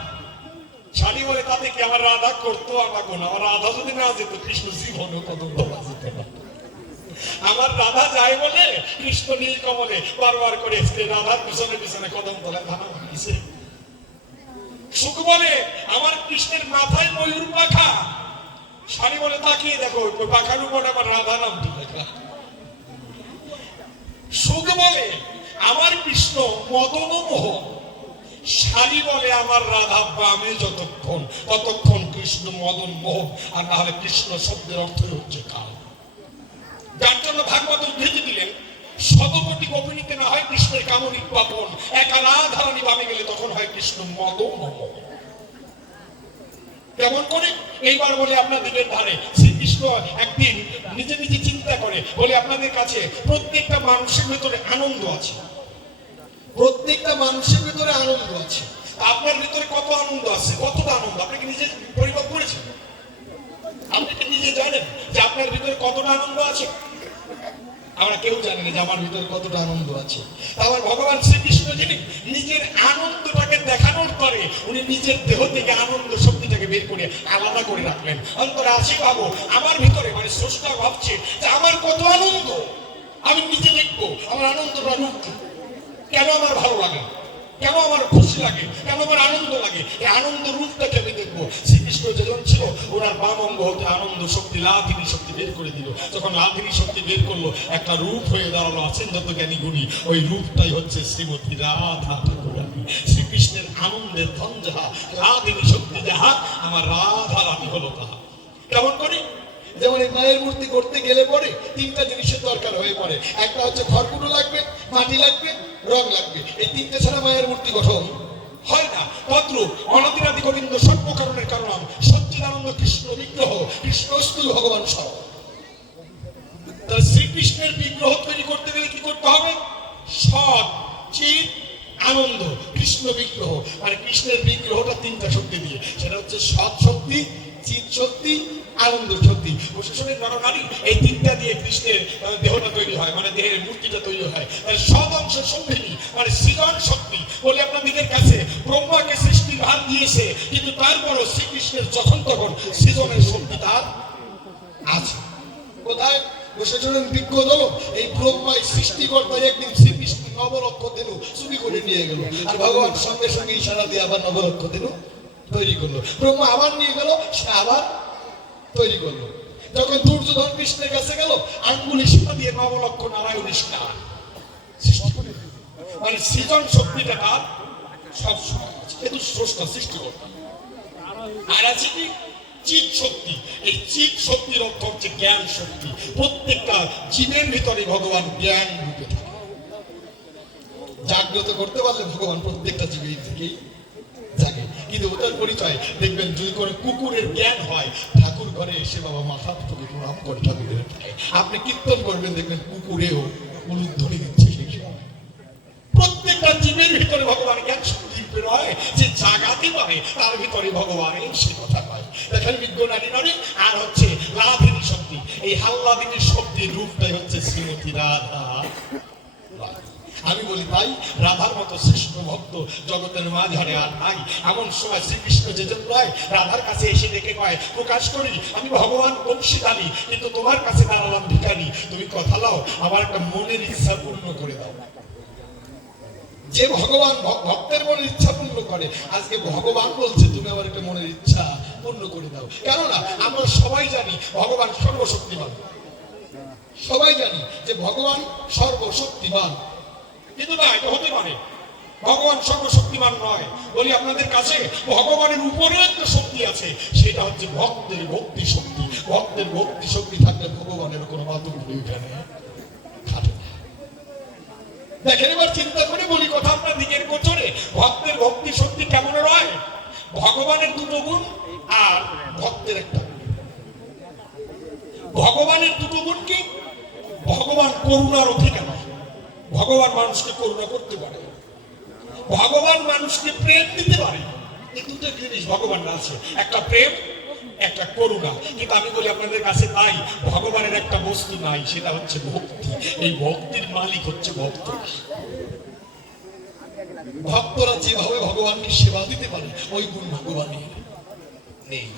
শাড়ি বলে তাতে কি আমার রাধা করতো আমাকে না, আমার রাধা যদি না যেত কৃষ্ণ জীবনে কদম তলা যেত না। আমার রাধা যায় বলে কৃষ্ণ নীল কমলে বারবার করে রাধার পিছনে পিছনে কদম তলায় থানা বানিয়েছে। সুখ বলে আমার কৃষ্ণের মাথায় ময়ূর পাখা, শাড়ি বলে তাকিয়ে দেখো পাখার উপর আমার রাধা নামটি লেখা। সুখ বলে আমার কৃষ্ণ মদন মোহ, শাড়ি বলে আমার রাধা বামে যতক্ষণ ততক্ষণ কৃষ্ণ মদন মোহ, আর না হলে কৃষ্ণ শব্দের অর্থ হচ্ছে কাল। যার জন্য ভাগবত উদ্ধৃতি দিলেন, শতকোটি গোপিনীতে না হয় কৃষ্ণের কামনিক পাপন, একা রাধারানী বামে গেলে তখন হয় কৃষ্ণ মদন মোহ। কেমন করে? এইবার বলে আপনাদের ধারে শ্রীকৃষ্ণ একদিন নিজে নিজে চিন্তা করে, বলে আপনাদের কাছে প্রত্যেকটা মানুষের ভিতরে আনন্দ আছে, প্রত্যেকটা মানুষের ভিতরে আনন্দ আছে। আপনার ভিতরে কত আনন্দ আছে, কতটা আনন্দ আপনি কি নিজে পরিমাপ করেছেন? আপনি কি নিজে জানেন যে আপনার ভিতরে কতটা আনন্দ আছে? আমরা কেউ জানি না যে আমার ভিতরে কতটা আনন্দ আছে। আমার ভগবান শ্রীকৃষ্ণ যিনি নিজের আনন্দটাকে দেখানোর পরে উনি নিজের দেহ থেকে আনন্দ শক্তিটাকে বের করে আলাদা করে রাখলেন। অন্তরে আসি ভাবো, আমার ভিতরে মানে স্রষ্টা ভাবছে যে আমার কত আনন্দ, আমি নিজে দেখবো আমার আনন্দটা রূপ কেন আমার ভালো লাগে, কেন আমার খুশি লাগে, কেন আমার আনন্দ লাগে, এই আনন্দ রূপটাকে আমি দেখবো। শ্রীকৃষ্ণ যেজন ছিল ওনার বাম অঙ্গ হতে আনন্দ শক্তি লাধিনী শক্তি বের করে দিল। যখন লাধিনী শক্তি বের করলো, একটা রূপ হয়ে দাঁড়ালো আছেন যত জ্ঞানী গুণী, ওই রূপটাই হচ্ছে শ্রীমতী রাধা ঠাকুরানী। শ্রীকৃষ্ণের আনন্দের ধন যাহা, লাধিনী শক্তি যাহা, আমার রাধা রানী হলো তাহা। কেমন করে? যেমন এই মায়ের মূর্তি করতে গেলে পরে তিনটা জিনিসের দরকার হয়ে পড়ে। একটা হচ্ছে খড়কুটো লাগবে, মাটি লাগবে, রং লাগবে। এই তিনটে ছাড়া মায়ের মূর্তি গঠন হয় না। পত্র অনাদিরাদি গোবিন্দ সর্বকারণের কারণ, সচ্চিদানন্দ কৃষ্ণ বিগ্রহ, কৃষ্ণস্থূল ভগবান সব। শ্রীকৃষ্ণের বিগ্রহ তৈরি করতে গেলে কি করতে হবে? সৎ চিৎ আনন্দ কৃষ্ণ বিগ্রহ, মানে কৃষ্ণের বিগ্রহটা তিনটা শক্তি দিয়ে, সেটা হচ্ছে সৎ শক্তি, চিৎ শক্তি, আনন্দ শক্তি। প্রশাসনের নরনারী এই তিনটা দিয়ে কৃষ্ণের দেহটা তৈরি হয়, মানে দেহের মূর্তিটা তৈরি হয়। সৎ অংশ সম্মিনী মানে সৃজন শক্তি। বলে আপনাদের কাছে ব্রহ্মাকে সৃষ্টির ভার দিয়েছে, কিন্তু তারপরও শ্রীকৃষ্ণের যখন তখন সৃজনের শক্তি তার আছে। কোথায়? প্রশাসনের বিজ্ঞ হলো এই ব্রহ্মায় সৃষ্টিকর্তা একদিন শ্রীকৃষ্ণ নবলক্ষ দিল চুরি করে নিয়ে গেল, আর ভগবান সঙ্গে সঙ্গে ইশারা দিয়ে আবার নবলক্ষ দিল তৈরি করলো, ব্রহ্মা আবার নিয়ে গেল, সে আবার তৈরি করলো। যখন দুর্যোধন কৃষ্ণের কাছে গেল, আঙ্গুলি শিখা দিয়ে নবলক্ষ নারায়ণ স্নান সৃষ্টি করে দিল। মানে সৃজন শক্তিটা তার সবসময় আছে, কিন্তু স্রষ্টা সৃষ্টি করতে। আর আছে কি চিৎ শক্তি। এই চিৎ শক্তির অর্থ হচ্ছে জ্ঞান শক্তি। প্রত্যেকটা জীবের ভিতরে ভগবান জ্ঞান রূপে থাকে। জাগ্রত করতে পারলে ভগবান প্রত্যেকটা জীবের থেকেই জাগে। কিন্তু ওটার পরিচয় দেখবেন, যদি কোনো কুকুরের জ্ঞান হয়, ঠাকুর ঘরে এসে বাবা মাথা থেকে প্রণাম করে ঠাকুরের থাকে। আপনি কীর্তন করবেন, দেখবেন কুকুরেও উলুধ্বনি দিচ্ছে সেই সময়। প্রত্যেকটা জীবের ভিতরে ভগবান জ্ঞান শক্তি রয়, যে জাগাতে পারে তার ভিতরে ভগবানের সে কথা পায়। দেখেন বিজ্ঞ নারী নারী আর হচ্ছে লাধিনী শক্তি। এই হাল্লাদিনীর শক্তির রূপটাই হচ্ছে শ্রীমতী রাধা। আমি বলি তাই রাধার মতো শ্রেষ্ঠ ভক্ত জগতের মাঝারে আর নাই। এমন সময় শ্রীকৃষ্ণ যেজন নয়, রাধার কাছে এসে দেখে কয়, প্রকাশ করি আমি ভগবান বংশীধারী, কিন্তু তোমার কাছে দাঁড়ালাম ভিখারি। তুমি কথা লাও, আমার একটা মনের ইচ্ছা পূর্ণ করে দাও। যে ভগবান ভক্তের মনের ইচ্ছা পূর্ণ করে, আজকে ভগবান বলছে তুমি আমার একটা মনের ইচ্ছা পূর্ণ করে দাও। কেননা আমরা সবাই জানি ভগবান সর্বশক্তিমান, সবাই জানি যে ভগবান সর্বশক্তিমান, কিন্তু না, এটা হতে পারে ভগবান সর্বশক্তিমান নয়। বলি আপনাদের কাছে ভগবানের উপরে একটা শক্তি আছে, সেটা হচ্ছে ভক্তের ভক্তি শক্তি। ভক্তের ভক্তি শক্তি থাকলে ভগবানের কোনো মাধ্যম এখানে খাটে না। দেখেন এবার চিন্তা করে বলি কথা আপনার দিকের গোচরে, ভক্তের ভক্তি শক্তি কেমন রয়? ভগবানের দুটো গুণ আর ভক্তের একটা গুণ। ভগবানের দুটো গুণ কি? ভগবান করুণার অধিকারী, ভগবান মানুষকে করুণা করতে পারে, ভগবান মানুষকে প্রেম দিতে পারে। এই দুটো জিনিস ভগবান আছে, একটা প্রেম, একটা করুণা। কিন্তু আমি বলি আপনাদের কাছে তাই ভগবানের একটা বস্তু নাই, সেটা হচ্ছে ভক্তি। এই ভক্তির মালিক হচ্ছে ভক্ত। ভক্তরা যেভাবে ভগবানকে সেবা দিতে পারে, ওই গুণ ভগবানের নেই।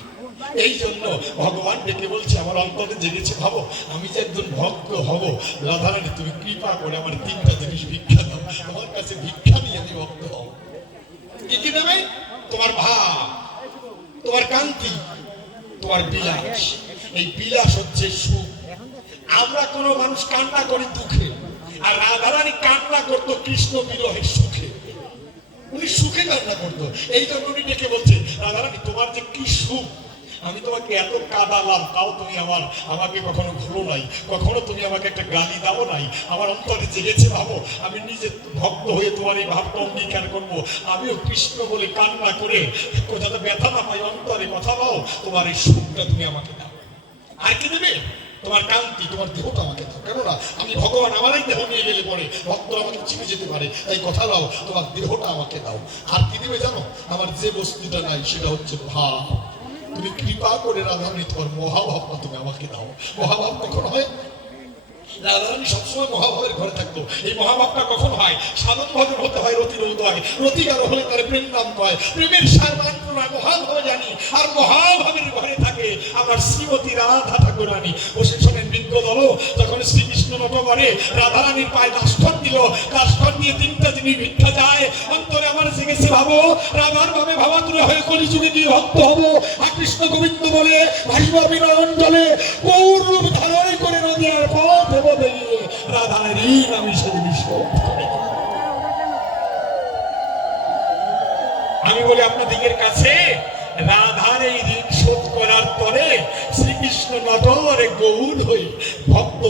এই জন্য ভগবান ডেকে বলছে, আমার অন্তরে জেগেছে ভাবো, আমি যে একজন ভক্ত হব, রাধারানী তুমি কৃপা করে আমার তিনটা জিনিস ভিক্ষা দাও। তোমার কাছে ভিক্ষা নিয়ে আমি ভক্ত হব। কি কি দেবে? তোমার ভাব, তোমার কান্তি, তোমার বিলাস। এই বিলাস হচ্ছে সুখ। আমরা কোনো মানুষ কান্না করি দুঃখে, আর রাধারানী কান্না করতো কৃষ্ণ বিরহের সুখে। উনি সুখে কান্না করতো। এই জন্য উনি ডেকে বলছে, রাধারানী তোমার যে কি সুখ, আমি তোমাকে এত কাঁদালাম, তাও তুমি আমাকে কখনো ভুলো নাই, কখনো তুমি আমাকে একটা গালি দাও নাই। আমার অন্তরে জেগেছে ভাবো, আমি নিজে ভক্ত হয়ে তোমার এই ভাবটা অঙ্গীকার করবো, আমিও কৃষ্ণ বলে কান্না করে যাতে ব্যথা না পাই অন্তরে কথা পাও, তোমার এই সুখটা তুমি আমাকে দাও। আর কি দেবে? তোমার কান্তি, তোমার দেহটা আমাকে দাও। কেননা আমি ভগবান আমার এই দেহ নিয়ে গেলে পরে ভক্তরা আমাকে চিনে যেতে পারে, তাই কথা দাও, তোমার দেহটা আমাকে দাও। আর কি দেবে জানো? আমার যে বস্তুটা নাই সেটা হচ্ছে ভাব। তুমি কৃপা করে রাধারানী তোমার মহাভাবটা তুমি আমাকে দাও। মহাভাব কখন হয়? রাধারানী সবসময় মহাভাবের ঘরে থাকতো। এই মহাভাবটা কখন হয়? সাধন ভাবে হতে হয় রতির উদয়, রতিকার হলে তার প্রেম নাম কয়। প্রেমের সার মাত্র না, মহাভাবে জানি। আর মহাভাবের ঘরে থাকে আমার শ্রীমতী রাধা ঠাকুরানী। বসে শোনেন বিজ্ঞ দল, যখন শ্রীকৃষ্ণ নটবরে রাধারানীর পায়ে দাষ্টন দিল, দাষ্টন দিয়ে তিনটা জিনিস ভিক্ষা যায়। অন্তরে আমার জেগেছে ভাবো, রাধার ভাবে ভাবাতুরে হয়ে কলিযুগে গিয়ে ভক্ত হবো। আর কৃষ্ণ গোবিন্দ বলে ভাসব বিনয়ন জলে, গৌর রূপ ধারণ করে নদীর পথ বেরিয়ে রাধার ঋণ আমি সেদিন শোধ করে। আমি বলি আপনাদের কাছে, রাধার এই ঋণ শোধ করার পরে শ্রীকৃষ্ণ নটবরে গৌর হয়ে ভক্ত